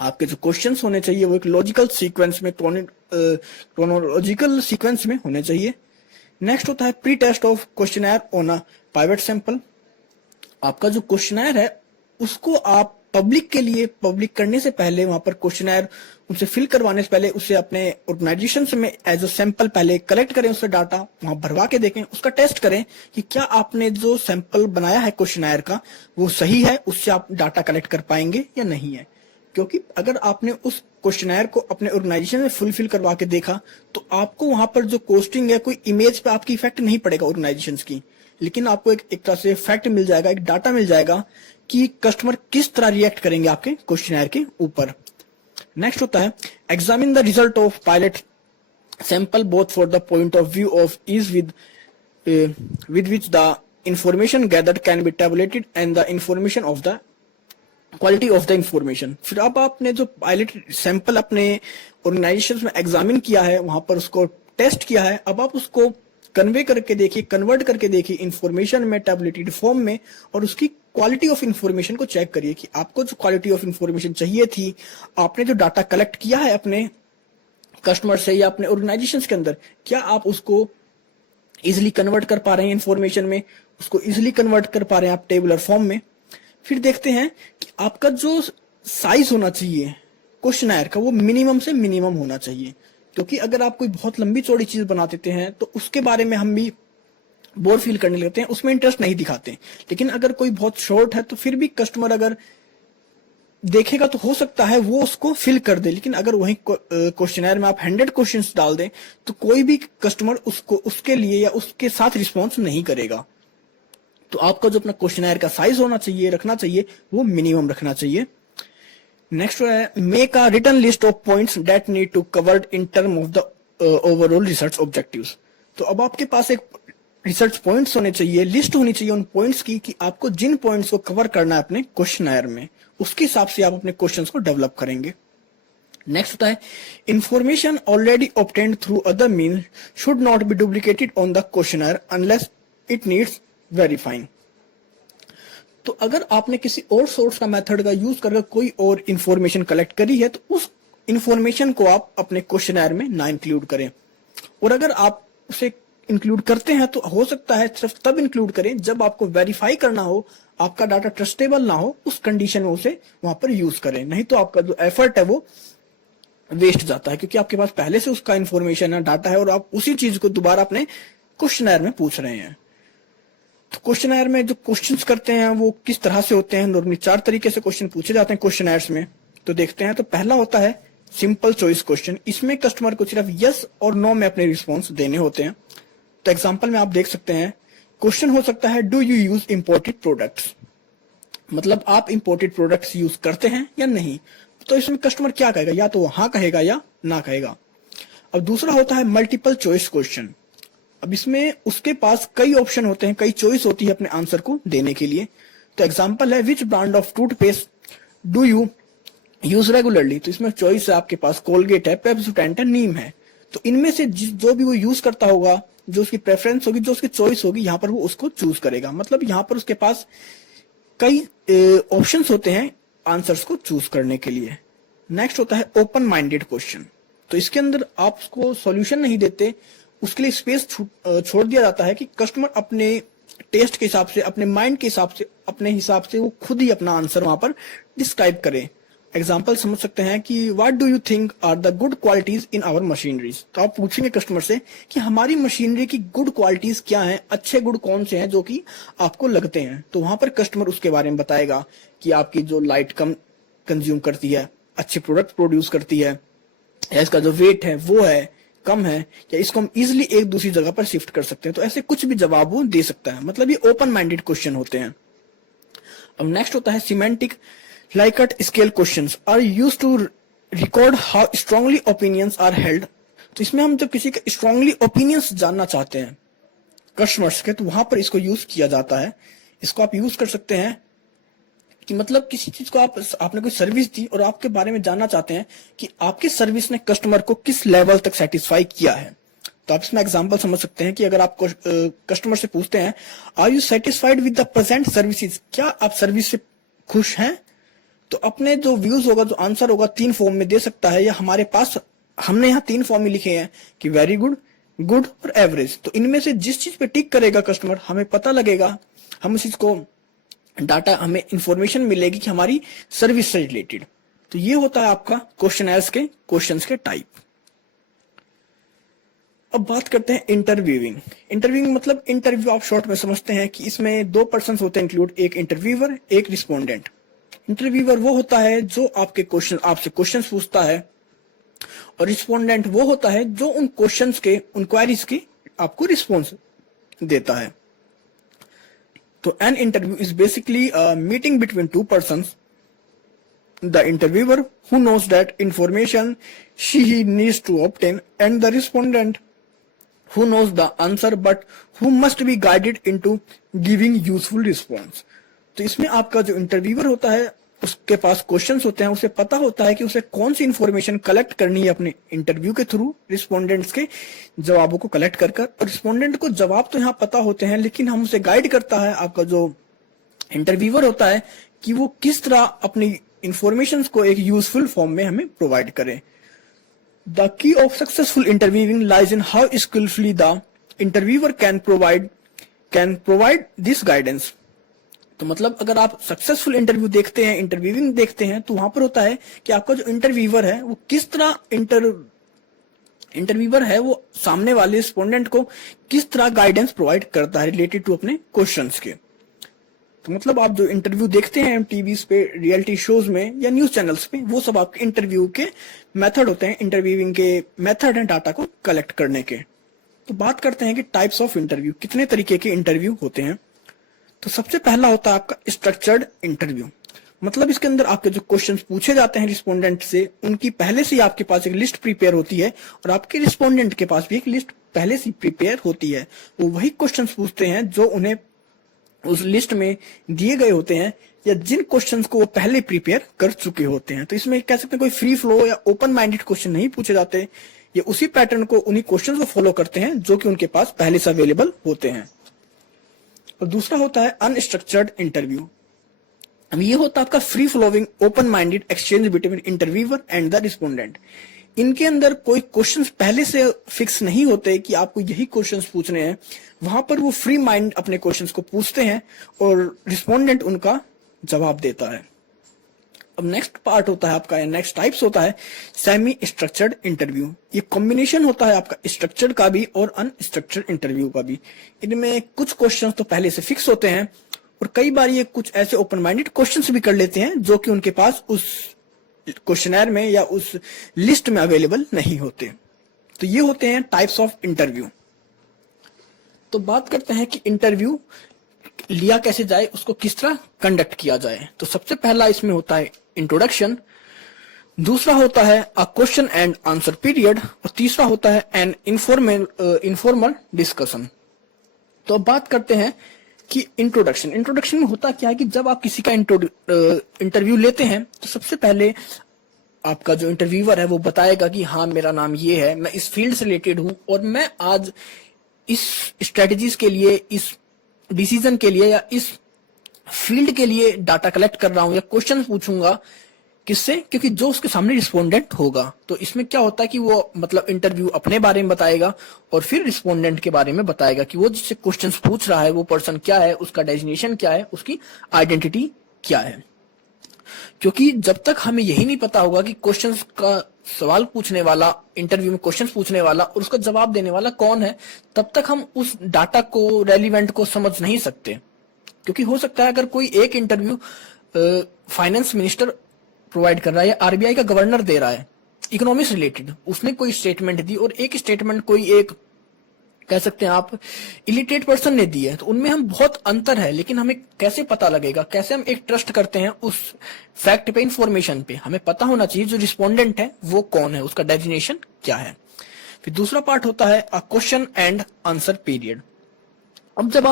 आपके जो क्वेश्चंस होने चाहिए वो एक लॉजिकल सीक्वेंस में, क्रोनोलॉजिकल सीक्वेंस में होने चाहिए। नेक्स्ट होता है pre test of questionnaire on a pilot sample, आपका जो क्वेश्चनर है उसको आप पब्लिक के लिए पब्लिक करने से पहले, वहां पर क्वेश्चनर उनसे फिल करवाने से पहले उसे अपने ऑर्गेनाइजेशन में एज अ सैंपल पहले कलेक्ट करें, उससे डाटा वहां भरवा के देखें, उसका टेस्ट करें कि क्या आपने जो सैंपल बनाया है क्वेश्चनर का वो सही है, उससे आप डाटा कलेक्ट कर पाएंगे या नहीं है। क्योंकि अगर आपने उस क्वेश्चनर को अपने ऑर्गेनाइजेशन में फुलफिल करवा के देखा तो आपको वहां पर जो कॉस्टिंग है, कोई इमेज पे आपकी इफेक्ट नहीं पड़ेगा ऑर्गेनाइजेशन की, लेकिन आपको एक तरह से फैक्ट मिल जाएगा, एक डाटा मिल जाएगा कि कस्टमर किस तरह रिएक्ट करेंगे आपके क्वेश्चनर के ऊपर। नेक्स्ट होता है examine the result of pilot sample both for the point of view of is with which the information gathered can be tabulated and the information of the quality of the information. फिर अब आपने जो pilot sample अपने organisation में examine किया है, वहां पर उसको टेस्ट किया है, अब आप उसको कन्वे करके देखिए, कन्वर्ट करके देखिए इंफॉर्मेशन में, टेबलेटेड फॉर्म में, और उसकी क्वालिटी ऑफ इंफॉर्मेशन को चेक करिए कि आपको जो क्वालिटी ऑफ इंफॉर्मेशन चाहिए थी, आपने जो डाटा कलेक्ट किया है अपने कस्टमर से या अपने ऑर्गेनाइजेशन के अंदर, क्या आप उसको इजिली कन्वर्ट कर पा रहे हैं इंफॉर्मेशन में, उसको इजिली कन्वर्ट कर पा रहे हैं आप टेबुलर फॉर्म में। फिर देखते हैं कि आपका जो साइज होना चाहिए क्वेश्चनर का वो मिनिमम से मिनिमम होना चाहिए, क्योंकि अगर आप कोई बहुत लंबी चौड़ी चीज बना देते हैं तो उसके बारे में हम भी बोर फील करने लगते हैं, उसमें इंटरेस्ट नहीं दिखाते। लेकिन अगर कोई बहुत शॉर्ट है तो फिर भी कस्टमर अगर देखेगा तो हो सकता है वो उसको फिल कर दे। लेकिन अगर वही क्वेश्चनर में आप 100 क्वेश्चंस डाल दें तो कोई भी कस्टमर उसको उसके लिए या उसके साथ रिस्पॉन्स नहीं करेगा। तो आपका जो अपना क्वेश्चनर का साइज होना चाहिए, रखना चाहिए, वो मिनिमम रखना चाहिए। नेक्स्ट है make a written list of points that need to covered in term of the overall research objectives. तो अब आपके पास एक रिसर्च पॉइंट्स होने चाहिए, लिस्ट होनी चाहिए उन पॉइंट्स की कि आपको जिन पॉइंट्स को कवर करना है अपने क्वेश्चनर में, उसके हिसाब से आप अपने क्वेश्चंस को डेवलप करेंगे। नेक्स्ट होता है information already obtained through other mean should not be duplicated on the questionnaire unless it needs verifying. तो अगर आपने किसी और सोर्स का मेथड का यूज करके कोई और इंफॉर्मेशन कलेक्ट करी है तो उस इंफॉर्मेशन को आप अपने क्वेश्चनर में ना इंक्लूड करें। और अगर आप उसे इंक्लूड करते हैं तो हो सकता है सिर्फ तब इंक्लूड करें जब आपको वेरीफाई करना हो, आपका डाटा ट्रस्टेबल ना हो, उस कंडीशन में उसे वहां पर यूज करें। नहीं तो आपका जो एफर्ट है वो वेस्ट जाता है, क्योंकि आपके पास पहले से उसका इंफॉर्मेशन है, डाटा है, और आप उसी चीज को दोबारा अपने क्वेश्चनर में पूछ रहे हैं। तो क्वेश्चनर में जो क्वेश्चंस करते हैं वो किस तरह से होते हैं? नॉर्मली 4 तरीके से क्वेश्चन पूछे जाते हैं क्वेश्चनर्स में। तो देखते हैं। तो पहला होता है सिंपल चॉइस क्वेश्चन। इसमें कस्टमर को सिर्फ यस और नो में अपने रिस्पॉन्स देने होते हैं। तो एग्जाम्पल में आप देख सकते हैं, क्वेश्चन हो सकता है do you use imported products, मतलब आप इम्पोर्टेड प्रोडक्ट्स यूज करते हैं या नहीं। तो इसमें कस्टमर क्या कहेगा, या तो हाँ कहेगा या ना कहेगा। अब दूसरा होता है मल्टीपल चॉइस क्वेश्चन। अब इसमें उसके पास कई ऑप्शन होते हैं, कई चॉइस होती है अपने आंसर को देने के लिए। तो एग्जाम्पल है which brand of toothpaste do you use regularly. तो इसमें चॉइस है आपके पास कोलगेट है, पेप्सोडेंट है, नीम है। तो इनमें से जो भी वो यूज करता होगा, जो उसकी प्रेफरेंस होगी, जो उसकी चॉइस होगी, यहाँ पर वो उसको चूज करेगा। मतलब यहाँ पर उसके पास कई ऑप्शंस होते हैं आंसर्स को चूज करने के लिए। नेक्स्ट होता है ओपन माइंडेड क्वेश्चन। तो इसके अंदर आप उसको सॉल्यूशन नहीं देते, उसके लिए स्पेस छोड़ दिया जाता है कि कस्टमर अपने टेस्ट के हिसाब से, अपने माइंड के हिसाब से, अपने हिसाब से वो खुद ही अपना आंसर वहां पर डिस्क्राइब करे। एग्जाम्पल समझ सकते हैं कि what do you think are the good qualities in our machineries. तो आप पूछेंगे कस्टमर से कि हमारी मशीनरी की गुड क्वालिटीज क्या हैं, अच्छे गुड कौन से हैं जो कि आपको लगते हैं। तो वहां पर कस्टमर उसके बारे में बताएगा कि आपकी जो लाइट कम कंज्यूम करती है, अच्छे प्रोडक्ट प्रोड्यूस करती है, या इसका जो वेट है वो है कम है, या इसको हम इजिली एक दूसरी जगह पर शिफ्ट कर सकते हैं। तो ऐसे कुछ भी जवाब वो दे सकता है। मतलब ये ओपन माइंडेड क्वेश्चन होते हैं। अब नेक्स्ट होता है semantic Likert scale questions are used to record how strongly opinions are held. तो इसमें हम जब किसी के स्ट्रांगली ओपिनियंस जानना चाहते हैं कस्टमर्स के, तो वहां पर इसको यूज किया जाता है। इसको आप यूज कर सकते हैं कि मतलब किसी चीज को आपने कोई सर्विस दी और आपके बारे में जानना चाहते हैं कि आपकी सर्विस ने कस्टमर को किस लेवल तक सेटिस्फाई किया है। तो आप इसमें एग्जांपल समझ सकते हैं कि अगर आप कस्टमर से पूछते हैं are you satisfied with the present services, क्या आप सर्विस से खुश हैं, तो अपने जो व्यूज होगा, जो आंसर होगा, 3 फॉर्म में दे सकता है। या हमारे पास हमने यहाँ 3 फॉर्म में लिखे हैं कि वेरी गुड, गुड और एवरेज। तो इनमें से जिस चीज पे टिक करेगा कस्टमर, हमें पता लगेगा, हम उस चीज को डाटा, हमें इंफॉर्मेशन मिलेगी कि हमारी सर्विस से रिलेटेड। तो ये होता है आपका क्वेश्चनर्स के क्वेश्चंस के टाइप। अब बात करते हैं इंटरव्यूइंग। इंटरव्यूइंग मतलब इंटरव्यू आप शॉर्ट में समझते हैं कि इसमें 2 पर्सन होते हैं इंक्लूड, एक इंटरव्यूअर, एक रिस्पोंडेंट। इंटरव्यूअर वो होता है जो आपके क्वेश्चन, आपसे क्वेश्चंस पूछता है, और रिस्पोंडेंट वो होता है जो उन क्वेश्चंस के, उन क्वेरीज के आपको रिस्पॉन्स देता है। तो an interview is basically a meeting between 2 persons. The interviewer who knows that information he needs to obtain, and the respondent who knows the answer but who must be guided into giving useful response. तो इसमें आपका जो interviewer होता है उसके पास questions होते हैं, उसे पता होता है कि उसे कौन सी इंफॉर्मेशन कलेक्ट करनी है अपने इंटरव्यू के थ्रू, रिस्पोंडेंट्स के जवाबों को कलेक्ट कर कर। और रिस्पोंडेंट को जवाब तो यहाँ पता होते हैं, लेकिन हम उसे गाइड करता है आपका जो इंटरव्यूअर होता है कि वो किस तरह अपनी इंफॉर्मेशन को एक यूजफुल फॉर्म में हमें प्रोवाइड करें। The key of successful interviewing lies in how skilfully the interviewer can provide this guidance. तो मतलब अगर आप सक्सेसफुल इंटरव्यू देखते हैं, इंटरव्यूइंग देखते हैं, तो वहां पर होता है कि आपका जो इंटरव्यूअर है वो किस तरह इंटरव्यूअर है वो सामने वाले रिस्पोंडेंट को किस तरह गाइडेंस प्रोवाइड करता है रिलेटेड टू अपने क्वेश्चंस के। तो मतलब आप जो इंटरव्यू देखते हैं टीवी पे, रियलिटी शोज में या न्यूज चैनल्स पे, वो सब आपके इंटरव्यू के मेथड होते हैं, इंटरव्यूइंग के मेथड हैं डाटा को कलेक्ट करने के। तो बात करते हैं कि टाइप्स ऑफ इंटरव्यू, कितने तरीके के इंटरव्यू होते हैं। तो सबसे पहला होता है आपका स्ट्रक्चर्ड इंटरव्यू। मतलब इसके अंदर आपके जो क्वेश्चंस पूछे जाते हैं रिस्पोंडेंट से, उनकी पहले से ही आपके पास एक लिस्ट प्रिपेयर होती है और आपके रिस्पोंडेंट के पास भी एक लिस्ट पहले से प्रिपेयर होती है। वो वही क्वेश्चंस पूछते हैं जो उन्हें उस लिस्ट में दिए गए होते हैं या जिन क्वेश्चंस को वो पहले प्रिपेयर कर चुके होते हैं। तो इसमें कह सकते हैं कोई फ्री फ्लो या ओपन माइंडेड क्वेश्चन नहीं पूछे जाते, ये उसी पैटर्न को, उन्हीं क्वेश्चंस को फॉलो करते हैं जो कि उनके पास पहले से अवेलेबल होते हैं। और दूसरा होता है अनस्ट्रक्चर्ड इंटरव्यू। अब ये होता है आपका free flowing open minded exchange between interviewer and the respondent. इनके अंदर कोई क्वेश्चंस पहले से फिक्स नहीं होते कि आपको यही क्वेश्चंस पूछने हैं। वहां पर वो फ्री माइंड अपने क्वेश्चंस को पूछते हैं और रिस्पोंडेंट उनका जवाब देता है। अब नेक्स्ट पार्ट होता है आपका, नेक्स्ट टाइप्स होता है सेमी स्ट्रक्चर्ड इंटरव्यू। ये कॉम्बिनेशन होता है आपका स्ट्रक्चर्ड का भी और अनस्ट्रक्चर्ड इंटरव्यू का भी। इनमें कुछ क्वेश्चंस तो पहले से फिक्स होते हैं और कई बार ये कुछ ऐसे ओपन माइंडेड क्वेश्चंस भी कर लेते हैं जो कि उनके पास उस क्वेश्चनर में या उस लिस्ट में अवेलेबल नहीं होते। तो ये होते हैं टाइप्स ऑफ इंटरव्यू। तो बात करते हैं कि इंटरव्यू लिया कैसे जाए, उसको किस तरह कंडक्ट किया जाए। तो सबसे पहला इसमें होता है इंट्रोडक्शन, दूसरा होता है a question and answer period और तीसरा होता है एन इनफॉर्मल डिस्कशन। तो अब बात करते हैं कि इंट्रोडक्शन में होता क्या है कि जब आप किसी का इंटरव्यू लेते हैं तो सबसे पहले आपका जो इंटरव्यूअर है वो बताएगा कि हाँ मेरा नाम ये है, मैं इस फील्ड से रिलेटेड हूं और मैं आज इस स्ट्रेटजीज के लिए, इस डिसीजन के लिए या इस फील्ड के लिए डाटा कलेक्ट कर रहा हूं या क्वेश्चन पूछूंगा। किससे? क्योंकि जो उसके सामने रिस्पोंडेंट होगा। तो इसमें क्या होता है कि वो मतलब इंटरव्यू अपने बारे में बताएगा और फिर रिस्पोंडेंट के बारे में बताएगा कि वो जिससे क्वेश्चंस पूछ रहा है वो पर्सन क्या है, उसका डेजिग्नेशन क्या है, उसकी आइडेंटिटी क्या है। क्योंकि जब तक हमें यही नहीं पता होगा कि क्वेश्चंस का सवाल पूछने वाला, इंटरव्यू में क्वेश्चंस पूछने वाला और उसका जवाब देने वाला कौन है, तब तक हम उस डाटा को, रेलिवेंट को समझ नहीं सकते। क्योंकि हो सकता है अगर कोई एक इंटरव्यू फाइनेंस मिनिस्टर प्रोवाइड कर रहा है या आरबीआई का गवर्नर दे रहा है इकोनॉमिक्स रिलेटेड, उसने कोई स्टेटमेंट दी और एक स्टेटमेंट कोई एक कह सकते हैं आप इलिटरेट पर्सन ने दी है, तो उनमें हम बहुत अंतर है। लेकिन हमें कैसे पता लगेगा, कैसे हम एक ट्रस्ट करते हैं उस फैक्ट पे, इंफॉर्मेशन पे? हमें पता होना चाहिए जो रिस्पोंडेंट है वो कौन है, उसका डेजिग्नेशन क्या है। फिर दूसरा पार्ट होता है a question and answer period. अब जब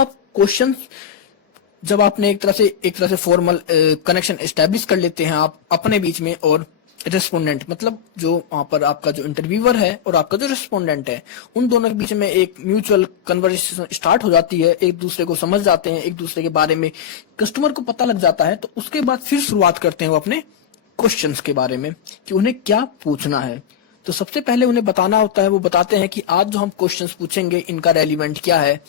आपने एक तरह से फॉर्मल कनेक्शन एस्टेब्लिश कर लेते हैं आप अपने बीच में और रिस्पोंडेंट, मतलब जो वहां पर आपका जो इंटरव्यूअर है और आपका जो रिस्पोंडेंट है, उन दोनों के बीच में एक म्यूचुअल कन्वर्सेशन स्टार्ट हो जाती है, एक दूसरे को समझ जाते हैं, एक दूसरे के बारे में कस्टमर को पता लग जाता है। तो उसके बाद फिर शुरुआत करते हैं वो अपने क्वेश्चंस के बारे में कि उन्हें क्या पूछना है। तो सबसे पहले उन्हें बताना होता है, वो बताते हैं कि आज जो हम क्वेश्चंस पूछेंगे इनका रेलिवेंट क्या है,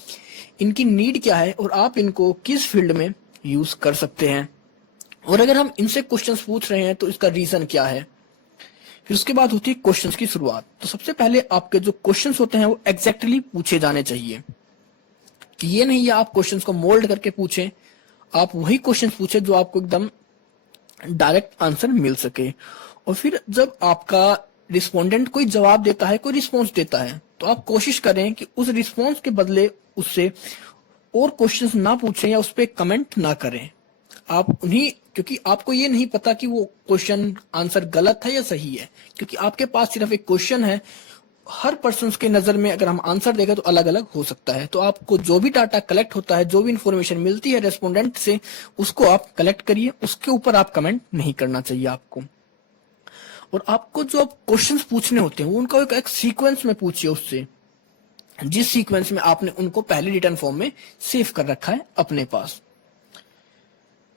इनकी नीड क्या है और आप इनको किस फील्ड में यूज कर सकते हैं, और अगर हम इनसे क्वेश्चंस पूछ रहे हैं तो इसका रीजन क्या है। फिर उसके बाद होती है क्वेश्चंस की शुरुआत। तो सबसे पहले आपके जो क्वेश्चंस होते हैं वो एग्जैक्टली पूछे जाने चाहिए। ये नहीं है आप क्वेश्चंस को मोल्ड करके पूछें, आप वही क्वेश्चंस पूछे जो आपको एकदम डायरेक्ट आंसर मिल सके। और फिर जब आपका रिस्पोंडेंट कोई जवाब देता है, कोई रिस्पॉन्स देता है, तो आप कोशिश करें कि उस रिस्पॉन्स के बदले उससे और क्वेश्चंस ना पूछें या उस पर कमेंट ना करें। आप उन्हीं, क्योंकि आपको ये नहीं पता कि वो क्वेश्चन आंसर गलत है या सही है, क्योंकि आपके पास सिर्फ एक क्वेश्चन है। हर पर्सन के नजर में अगर हम आंसर देखें तो अलग अलग हो सकता है। तो आपको जो भी डाटा कलेक्ट होता है, जो भी इंफॉर्मेशन मिलती है रेस्पोंडेंट से, उसको आप कलेक्ट करिए, उसके ऊपर आप कमेंट नहीं करना चाहिए आपको। और आपको जो क्वेश्चंस पूछने होते हैं वो उनका एक सीक्वेंस में पूछिए उससे, जिस सीक्वेंस में आपने उनको पहले रिटर्न फॉर्म में सेव कर रखा है अपने पास।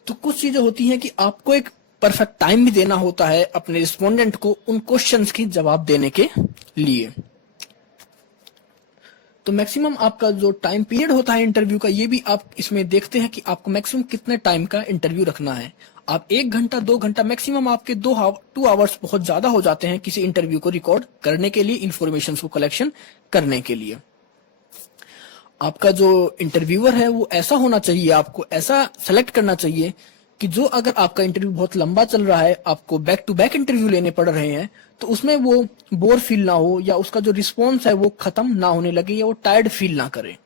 तो कुछ चीजें होती हैं कि आपको एक परफेक्ट टाइम भी देना होता है अपने रिस्पोंडेंट को उन क्वेश्चंस की जवाब देने के लिए। तो मैक्सिमम आपका जो टाइम पीरियड होता है इंटरव्यू का, ये भी आप इसमें देखते हैं कि आपको मैक्सिमम कितने टाइम का इंटरव्यू रखना है। आप 1 घंटा 2 घंटा मैक्सिमम आपके 2 आवर्स बहुत ज्यादा हो जाते हैं किसी इंटरव्यू को रिकॉर्ड करने के लिए, इंफॉर्मेशन को कलेक्शन करने के लिए। आपका जो इंटरव्यूअर है वो ऐसा होना चाहिए, आपको ऐसा सेलेक्ट करना चाहिए कि जो अगर आपका इंटरव्यू बहुत लंबा चल रहा है, आपको बैक टू बैक इंटरव्यू लेने पड़ रहे हैं, तो उसमें वो बोर फील ना हो, या उसका जो रिस्पॉन्स है वो खत्म ना होने लगे, या वो टायर्ड फील ना करे।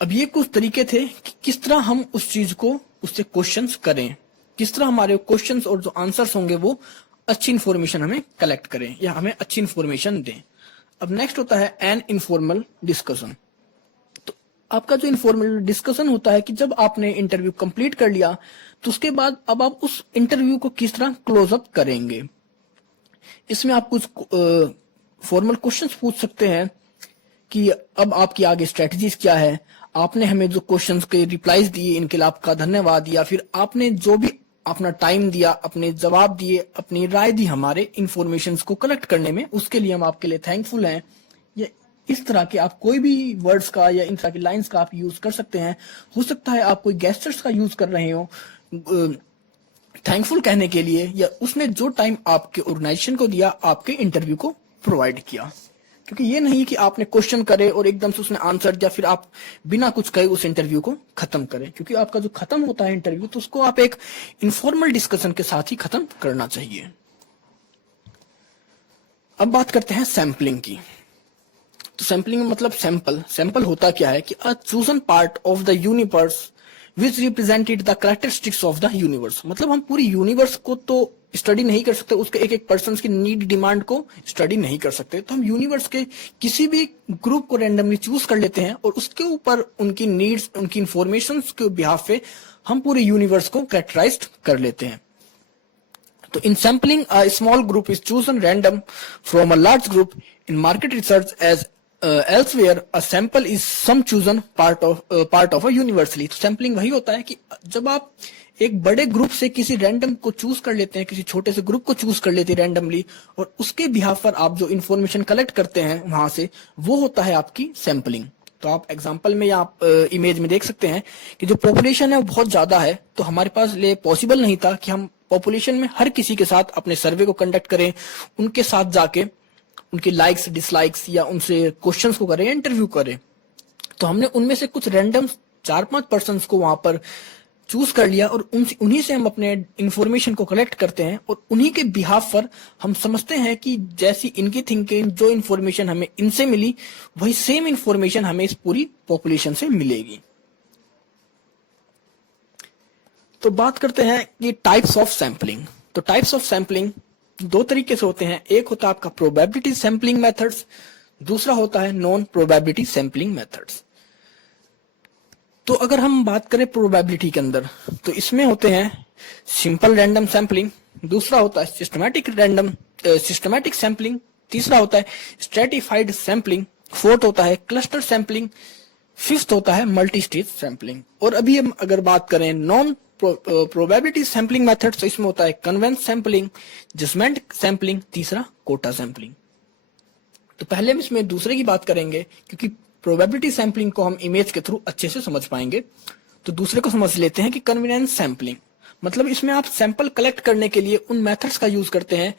अब ये कुछ तरीके थे कि किस तरह हम उस चीज को उससे क्वेश्चंस करें, किस तरह हमारे क्वेश्चंस और जो आंसर्स होंगे वो अच्छी इंफॉर्मेशन हमें कलेक्ट करें या हमें अच्छी इंफॉर्मेशन दें। अब नेक्स्ट होता है एन इनफॉर्मल डिस्कशन। तो आपका जो इनफॉर्मल डिस्कशन होता है कि जब आपने इंटरव्यू कंप्लीट कर लिया, तो उसके बाद अब आप उस इंटरव्यू को किस तरह क्लोज अप करेंगे। इसमें आप कुछ फॉर्मल क्वेश्चंस पूछ सकते हैं कि अब आपकी आगे स्ट्रेटजीज क्या है, आपने हमें जो क्वेश्चंस के रिप्लाईज दिए इनके लिए आपका धन्यवाद, या फिर आपने जो भी अपना टाइम दिया, अपने जवाब दिए, अपनी राय दी हमारे इंफॉर्मेशन को कलेक्ट करने में, उसके लिए हम आपके लिए थैंकफुल हैं। या इस तरह के आप कोई भी वर्ड्स का या इन तरह की लाइंस का आप यूज कर सकते हैं। हो सकता है आप कोई गेस्टर्स का यूज कर रहे हो थैंकफुल कहने के लिए, या उसने जो टाइम आपके ऑर्गेनाइजेशन को दिया आपके इंटरव्यू को प्रोवाइड किया। क्योंकि ये नहीं कि आपने क्वेश्चन करे और एकदम से उसने आंसर, या फिर आप बिना कुछ कहे उस इंटरव्यू को खत्म करें। क्योंकि आपका जो खत्म होता है इंटरव्यू, तो उसको आप एक इनफॉर्मल डिस्कशन के साथ ही खत्म करना चाहिए। अब बात करते हैं सैम्पलिंग की। तो सैम्पलिंग मतलब सैंपल होता क्या है कि a chosen part of the universe which represented the characteristics of the universe. मतलब हम पूरी यूनिवर्स को तो स्टडी नहीं कर सकते, उसके एक एक पर्सन की नीड डिमांड को स्टडी नहीं कर सकते, तो हम यूनिवर्स के किसी भी ग्रुप को रैंडमली चूज कर लेते हैं और उसके ऊपर उनकी नीड्स, उनकी इंफॉर्मेशन के बिहाफ पे हम पूरे यूनिवर्स को कैरेक्टराइज कर लेते हैं। तो in sampling, a small group is chosen random from a large group. In market research, as elsewhere, a sample is some chosen part of a universally. तो सैम्पलिंग वही होता है कि जब आप एक बड़े ग्रुप से किसी रैंडम को चूज कर लेते हैं, किसी छोटे से ग्रुप को चूज कर लेते हैं रैंडमली, और उसके बिहाफ पर आप जो इन्फॉर्मेशन कलेक्ट करते हैं वहां से, वो होता है आपकी सैम्पलिंग। तो आप एग्जांपल में या आप इमेज में देख सकते हैं कि जो पॉपुलेशन है वो बहुत ज्यादा है, तो हमारे पास ये पॉसिबल नहीं था कि हम पॉपुलेशन में हर किसी के साथ अपने सर्वे को कंडक्ट करें, उनके साथ जाके उनके लाइक्स डिसलाइक्स या उनसे क्वेश्चंस को करें, इंटरव्यू करें। तो हमने उनमें से कुछ रैंडम 4-5 पर्सन को वहां पर चूज कर लिया और उन्हीं से हम अपने इंफॉर्मेशन को कलेक्ट करते हैं, और उन्हीं के बिहाफ पर हम समझते हैं कि जैसी इनकी थिंकिंग, जो इंफॉर्मेशन हमें इनसे मिली, वही सेम इंफॉर्मेशन हमें इस पूरी पॉपुलेशन से मिलेगी। तो बात करते हैं कि टाइप्स ऑफ सैम्पलिंग। तो टाइप्स ऑफ सैम्पलिंग 2 तरीके से होते हैं। एक होता है आपका प्रोबेबिलिटी सैम्पलिंग मेथड्स, दूसरा होता है नॉन प्रोबेबिलिटी सैम्पलिंग मेथड्स। तो अगर हम बात करें प्रोबेबिलिटी के अंदर, तो इसमें होते हैं सिंपल रैंडम सैम्पलिंग, दूसरा होता है सिस्टमैटिक सैम्पलिंग, तीसरा होता है स्ट्रेटिफाइड सैम्पलिंग, फोर्थ होता है क्लस्टर सैम्पलिंग, फिफ्थ होता है मल्टी स्टेज सैम्पलिंग। और अभी हम अगर बात करें नॉन प्रोबेबिलिटी सैम्पलिंग मेथड, तो इसमें होता है कन्वेंस सैम्पलिंग, जजमेंट सैम्पलिंग, तीसरा कोटा सैम्पलिंग। तो पहले हम इसमें दूसरे की बात करेंगे, क्योंकि प्रोबेबिलिटी सैम्पलिंग को हम इमेज के थ्रू अच्छे से समझ पाएंगे। तो दूसरे को समझ लेते हैं कि कन्वीनियंस सैम्पलिंग, मतलब इसमें आप सैंपल कलेक्ट करने के लिए उन मेथड्स का यूज करते हैं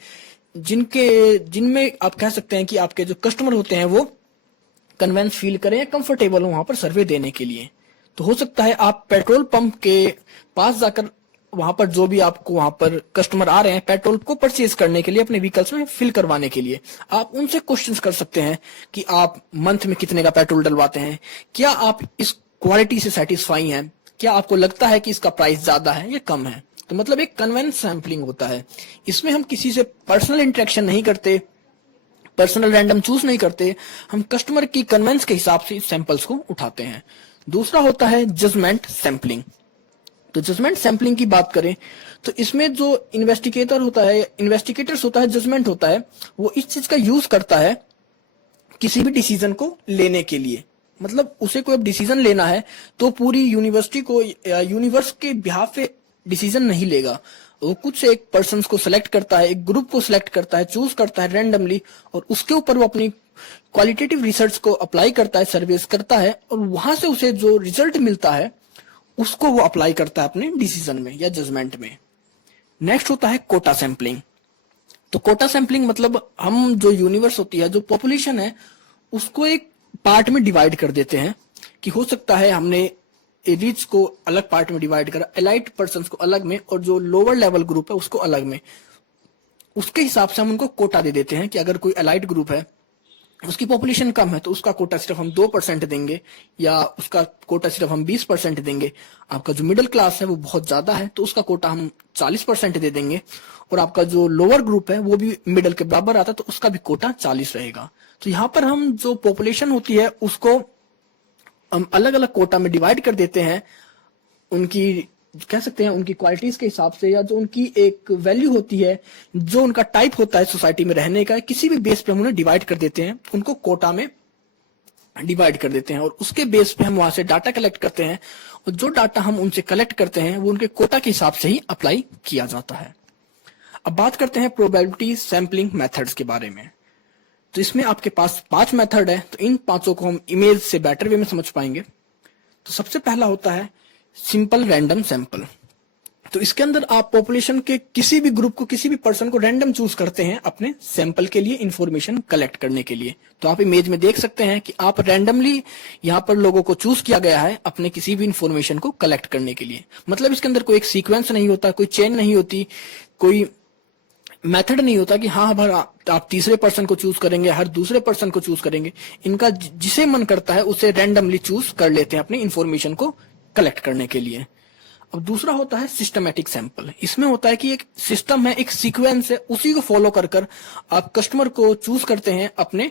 जिनमें आप कह सकते हैं कि आपके जो कस्टमर होते हैं वो कन्वेंस फील करें या कंफर्टेबल हो वहां पर सर्वे देने के लिए। तो हो सकता है आप पेट्रोल पंप के पास जाकर वहां पर जो भी आपको वहां पर कस्टमर आ रहे हैं पेट्रोल को परचेज करने के लिए, अपने व्हीकल्स में फिल करवाने के लिए, आप उनसे क्वेश्चंस कर सकते हैं कि आप मंथ में कितने का पेट्रोल डलवाते हैं, क्या आप इस क्वालिटी से सेटिस्फाई हैं, क्या आपको लगता है कि इसका प्राइस ज्यादा है या कम है। तो मतलब एक कन्वेंस सैम्पलिंग होता है। इसमें हम किसी से पर्सनल इंटरेक्शन नहीं करते, पर्सनल रैंडम चूज नहीं करते, हम कस्टमर की कन्वेंस के हिसाब से सैंपल्स को उठाते हैं। दूसरा होता है जजमेंट सैम्पलिंग। तो जजमेंट सैम्पलिंग की बात करें तो इसमें जो इन्वेस्टिगेटर्स होता है, जजमेंट होता है, वो इस चीज का यूज करता है किसी भी डिसीजन को लेने के लिए। मतलब उसे कोई डिसीजन लेना है तो पूरी यूनिवर्सिटी को या यूनिवर्स के बिहाफ पे डिसीजन नहीं लेगा, वो कुछ एक पर्सन को सिलेक्ट करता है, एक ग्रुप को सिलेक्ट करता है, चूज करता है रैंडमली, और उसके ऊपर वो अपनी क्वालिटेटिव रिसर्च को अप्लाई करता है, सर्वेस करता है, और वहां से उसे जो रिजल्ट मिलता है उसको वो अप्लाई करता है अपने डिसीजन में या जजमेंट में। नेक्स्ट होता है कोटा सैंपलिंग। तो कोटा सैंपलिंग मतलब हम जो यूनिवर्स होती है, जो पॉपुलेशन है, उसको एक पार्ट में डिवाइड कर देते हैं कि हो सकता है हमने रिच को अलग पार्ट में डिवाइड करा, एलाइट पर्सन को अलग में, और जो लोअर लेवल ग्रुप है उसको अलग में। उसके हिसाब से हम उनको कोटा दे देते हैं कि अगर कोई एलाइट ग्रुप है, उसकी पॉपुलेशन कम है, तो उसका कोटा सिर्फ हम 2% देंगे, या उसका कोटा सिर्फ हम 20% देंगे। आपका जो मिडिल क्लास है वो बहुत ज्यादा है, तो उसका कोटा हम 40% दे देंगे, और आपका जो लोअर ग्रुप है वो भी मिडिल के बराबर आता है, तो उसका भी कोटा 40 रहेगा। तो यहाँ पर हम जो पॉपुलेशन होती है उसको हम अलग अलग कोटा में डिवाइड कर देते हैं, उनकी कह सकते हैं उनकी क्वालिटीज के हिसाब से, या जो उनकी एक वैल्यू होती है, जो उनका टाइप होता है सोसाइटी में रहने का, किसी भी बेस पे हम उन्हें डिवाइड कर देते हैं, उनको कोटा में डिवाइड कर देते हैं, और उसके बेस पे हम वहां से डाटा कलेक्ट करते हैं, और जो डाटा हम उनसे कलेक्ट करते हैं वो उनके कोटा के हिसाब से ही अप्लाई किया जाता है। अब बात करते हैं प्रोबेबिलिटी सैंपलिंग मेथड्स के बारे में। तो इसमें आपके पास 5 मेथड है, तो इन पांचों को हम इमेज से बेटर वे में समझ पाएंगे। तो सबसे पहला होता है सिंपल रैंडम सैंपल। तो इसके अंदर आप पॉपुलेशन के किसी भी ग्रुप को, किसी भी पर्सन को रैंडम चूज करते हैं अपने सैंपल के लिए, इंफॉर्मेशन कलेक्ट करने के लिए। तो आप इमेज में देख सकते हैं कि आप रैंडमली यहाँ पर लोगों को चूज किया गया है अपने किसी भी इंफॉर्मेशन को कलेक्ट करने के लिए। मतलब इसके अंदर कोई एक सीक्वेंस नहीं होता, कोई चेन नहीं होती, कोई मेथड नहीं होता कि हाँ हर आप तीसरे पर्सन को चूज करेंगे, हर दूसरे पर्सन को चूज करेंगे। इनका जिसे मन करता है उसे रैंडमली चूज कर लेते हैं अपनी इंफॉर्मेशन को कलेक्ट करने के लिए। अब दूसरा होता है सिस्टमैटिक सैंपल। इसमें होता है कि एक सिस्टम है, एक सीक्वेंस है, उसी को फॉलो कर आप कस्टमर को चूज करते हैं अपने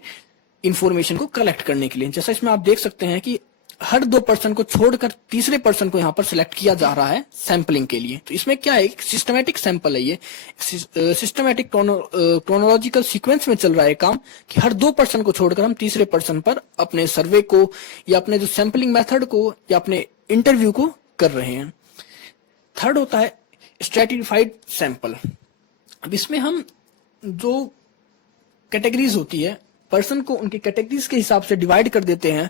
इंफॉर्मेशन को कलेक्ट करने के लिए। जैसा इसमें आप देख सकते हैं कि हर 2 पर्सन को छोड़कर तीसरे पर्सन को यहाँ पर सिलेक्ट किया जा रहा है सैंपलिंग के लिए। तो इसमें क्या है, सिस्टमैटिक सैंपल है ये, सिस्टमैटिक क्रोनोलॉजिकल सीक्वेंस में चल रहा है काम, कि हर 2 पर्सन को छोड़कर हम तीसरे पर्सन पर अपने सर्वे को, या अपने जो सैंपलिंग मेथड को, या अपने इंटरव्यू को कर रहे हैं। थर्ड होता है स्ट्रेटिफाइड सैंपल। अब इसमें हम जो कैटेगरीज होती है, पर्सन को उनकी कैटेगरीज के हिसाब से डिवाइड कर देते हैं।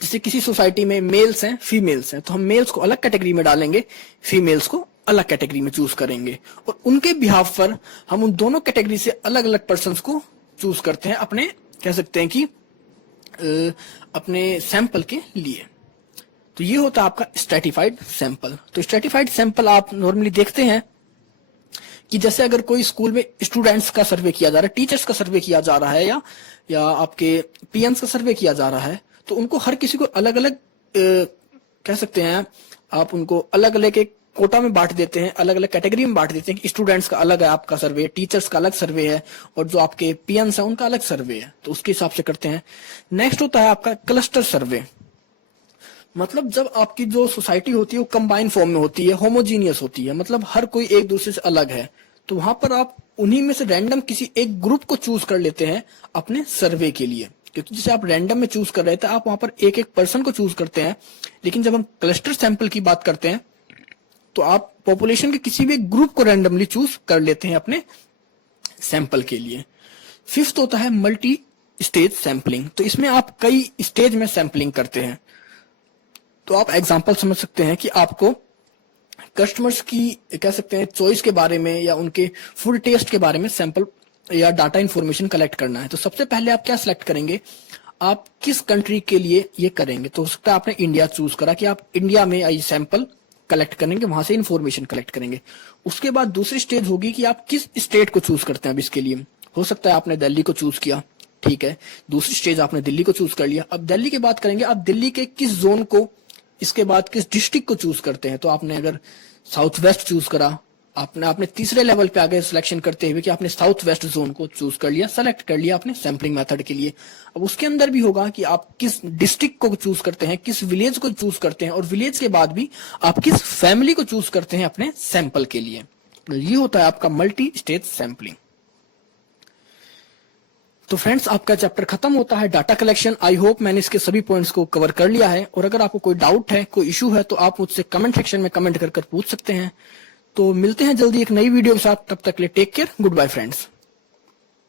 जैसे किसी सोसाइटी में मेल्स हैं, फीमेल्स हैं, तो हम मेल्स को अलग कैटेगरी में डालेंगे, फीमेल्स को अलग कैटेगरी में चूज करेंगे, और उनके बिहाफ पर हम उन दोनों कैटेगरी से अलग अलग पर्संस को चूज करते हैं अपने, कह सकते हैं कि अपने सैंपल के लिए। तो ये होता है आपका स्ट्रेटिफाइड सैंपल। तो स्ट्रेटिफाइड सैंपल आप नॉर्मली देखते हैं कि जैसे अगर कोई स्कूल में स्टूडेंट्स का सर्वे किया जा रहा है, टीचर्स का सर्वे किया जा रहा है, या आपके पीएन्स का सर्वे किया जा रहा है, तो उनको हर किसी को अलग अलग कह सकते हैं आप उनको अलग अलग एक कोटा में बांट देते हैं, अलग अलग कैटेगरी में बांट देते हैं कि स्टूडेंट्स का अलग है आपका सर्वे, टीचर्स का अलग सर्वे है, और जो आपके पीएन्स है उनका अलग सर्वे है, तो उसके हिसाब से करते हैं। नेक्स्ट होता है आपका क्लस्टर सर्वे। मतलब जब आपकी जो सोसाइटी होती है वो कंबाइन फॉर्म में होती है, होमोजीनियस होती है, मतलब हर कोई एक दूसरे से अलग है, तो वहां पर आप उन्हीं में से रैंडम किसी एक ग्रुप को चूज कर लेते हैं अपने सर्वे के लिए। क्योंकि जैसे आप रैंडम में चूज कर रहे थे, आप वहां पर एक एक पर्सन को चूज करते हैं, लेकिन जब हम क्लस्टर सैंपल की बात करते हैं तो आप पॉपुलेशन के किसी भी ग्रुप को रैंडमली चूज कर लेते हैं अपने सैंपल के लिए। फिफ्थ होता है मल्टी स्टेज सैंपलिंग। तो इसमें आप कई स्टेज में सैंपलिंग करते हैं। तो आप एग्जांपल समझ सकते हैं कि आपको कस्टमर्स की कह सकते हैं चॉइस के बारे में, या उनके फूड टेस्ट के बारे में सैंपल या डाटा इंफॉर्मेशन कलेक्ट करना है। तो सबसे पहले आप क्या सिलेक्ट करेंगे, आप किस कंट्री के लिए ये करेंगे। तो हो सकता है आपने इंडिया चूज करा कि आप इंडिया में आई सैंपल कलेक्ट करेंगे, वहां से इंफॉर्मेशन कलेक्ट करेंगे। उसके बाद दूसरी स्टेज होगी कि आप किस स्टेट को चूज करते हैं। अब इसके लिए हो सकता है आपने दिल्ली को चूज किया, ठीक है, दूसरी स्टेज आपने दिल्ली को चूज कर लिया। अब दिल्ली की बात करेंगे, आप दिल्ली के किस जोन को, इसके बाद किस डिस्ट्रिक्ट को चूज करते हैं। तो आपने अगर साउथ वेस्ट चूज करा, आपने तीसरे लेवल पे आगे सिलेक्शन करते हुए कि आपने साउथ वेस्ट जोन को चूज कर लिया, सेलेक्ट कर लिया अपने सैंपलिंग मेथड के लिए। अब उसके अंदर भी होगा कि आप किस डिस्ट्रिक्ट को चूज करते हैं, किस विलेज को चूज करते हैं, और विलेज के बाद भी आप किस फैमिली को चूज करते हैं अपने सैंपल के लिए। तो ये होता है आपका मल्टी स्टेज सैंपलिंग। तो फ्रेंड्स, आपका चैप्टर खत्म होता है डाटा कलेक्शन। आई होप मैंने इसके सभी पॉइंट्स को कवर कर लिया है, और अगर आपको कोई डाउट है, कोई इशू है, तो आप मुझसे कमेंट सेक्शन में कमेंट कर पूछ सकते हैं। तो मिलते हैं जल्दी एक नई वीडियो के साथ, तब तक के लिए take care, good bye friends.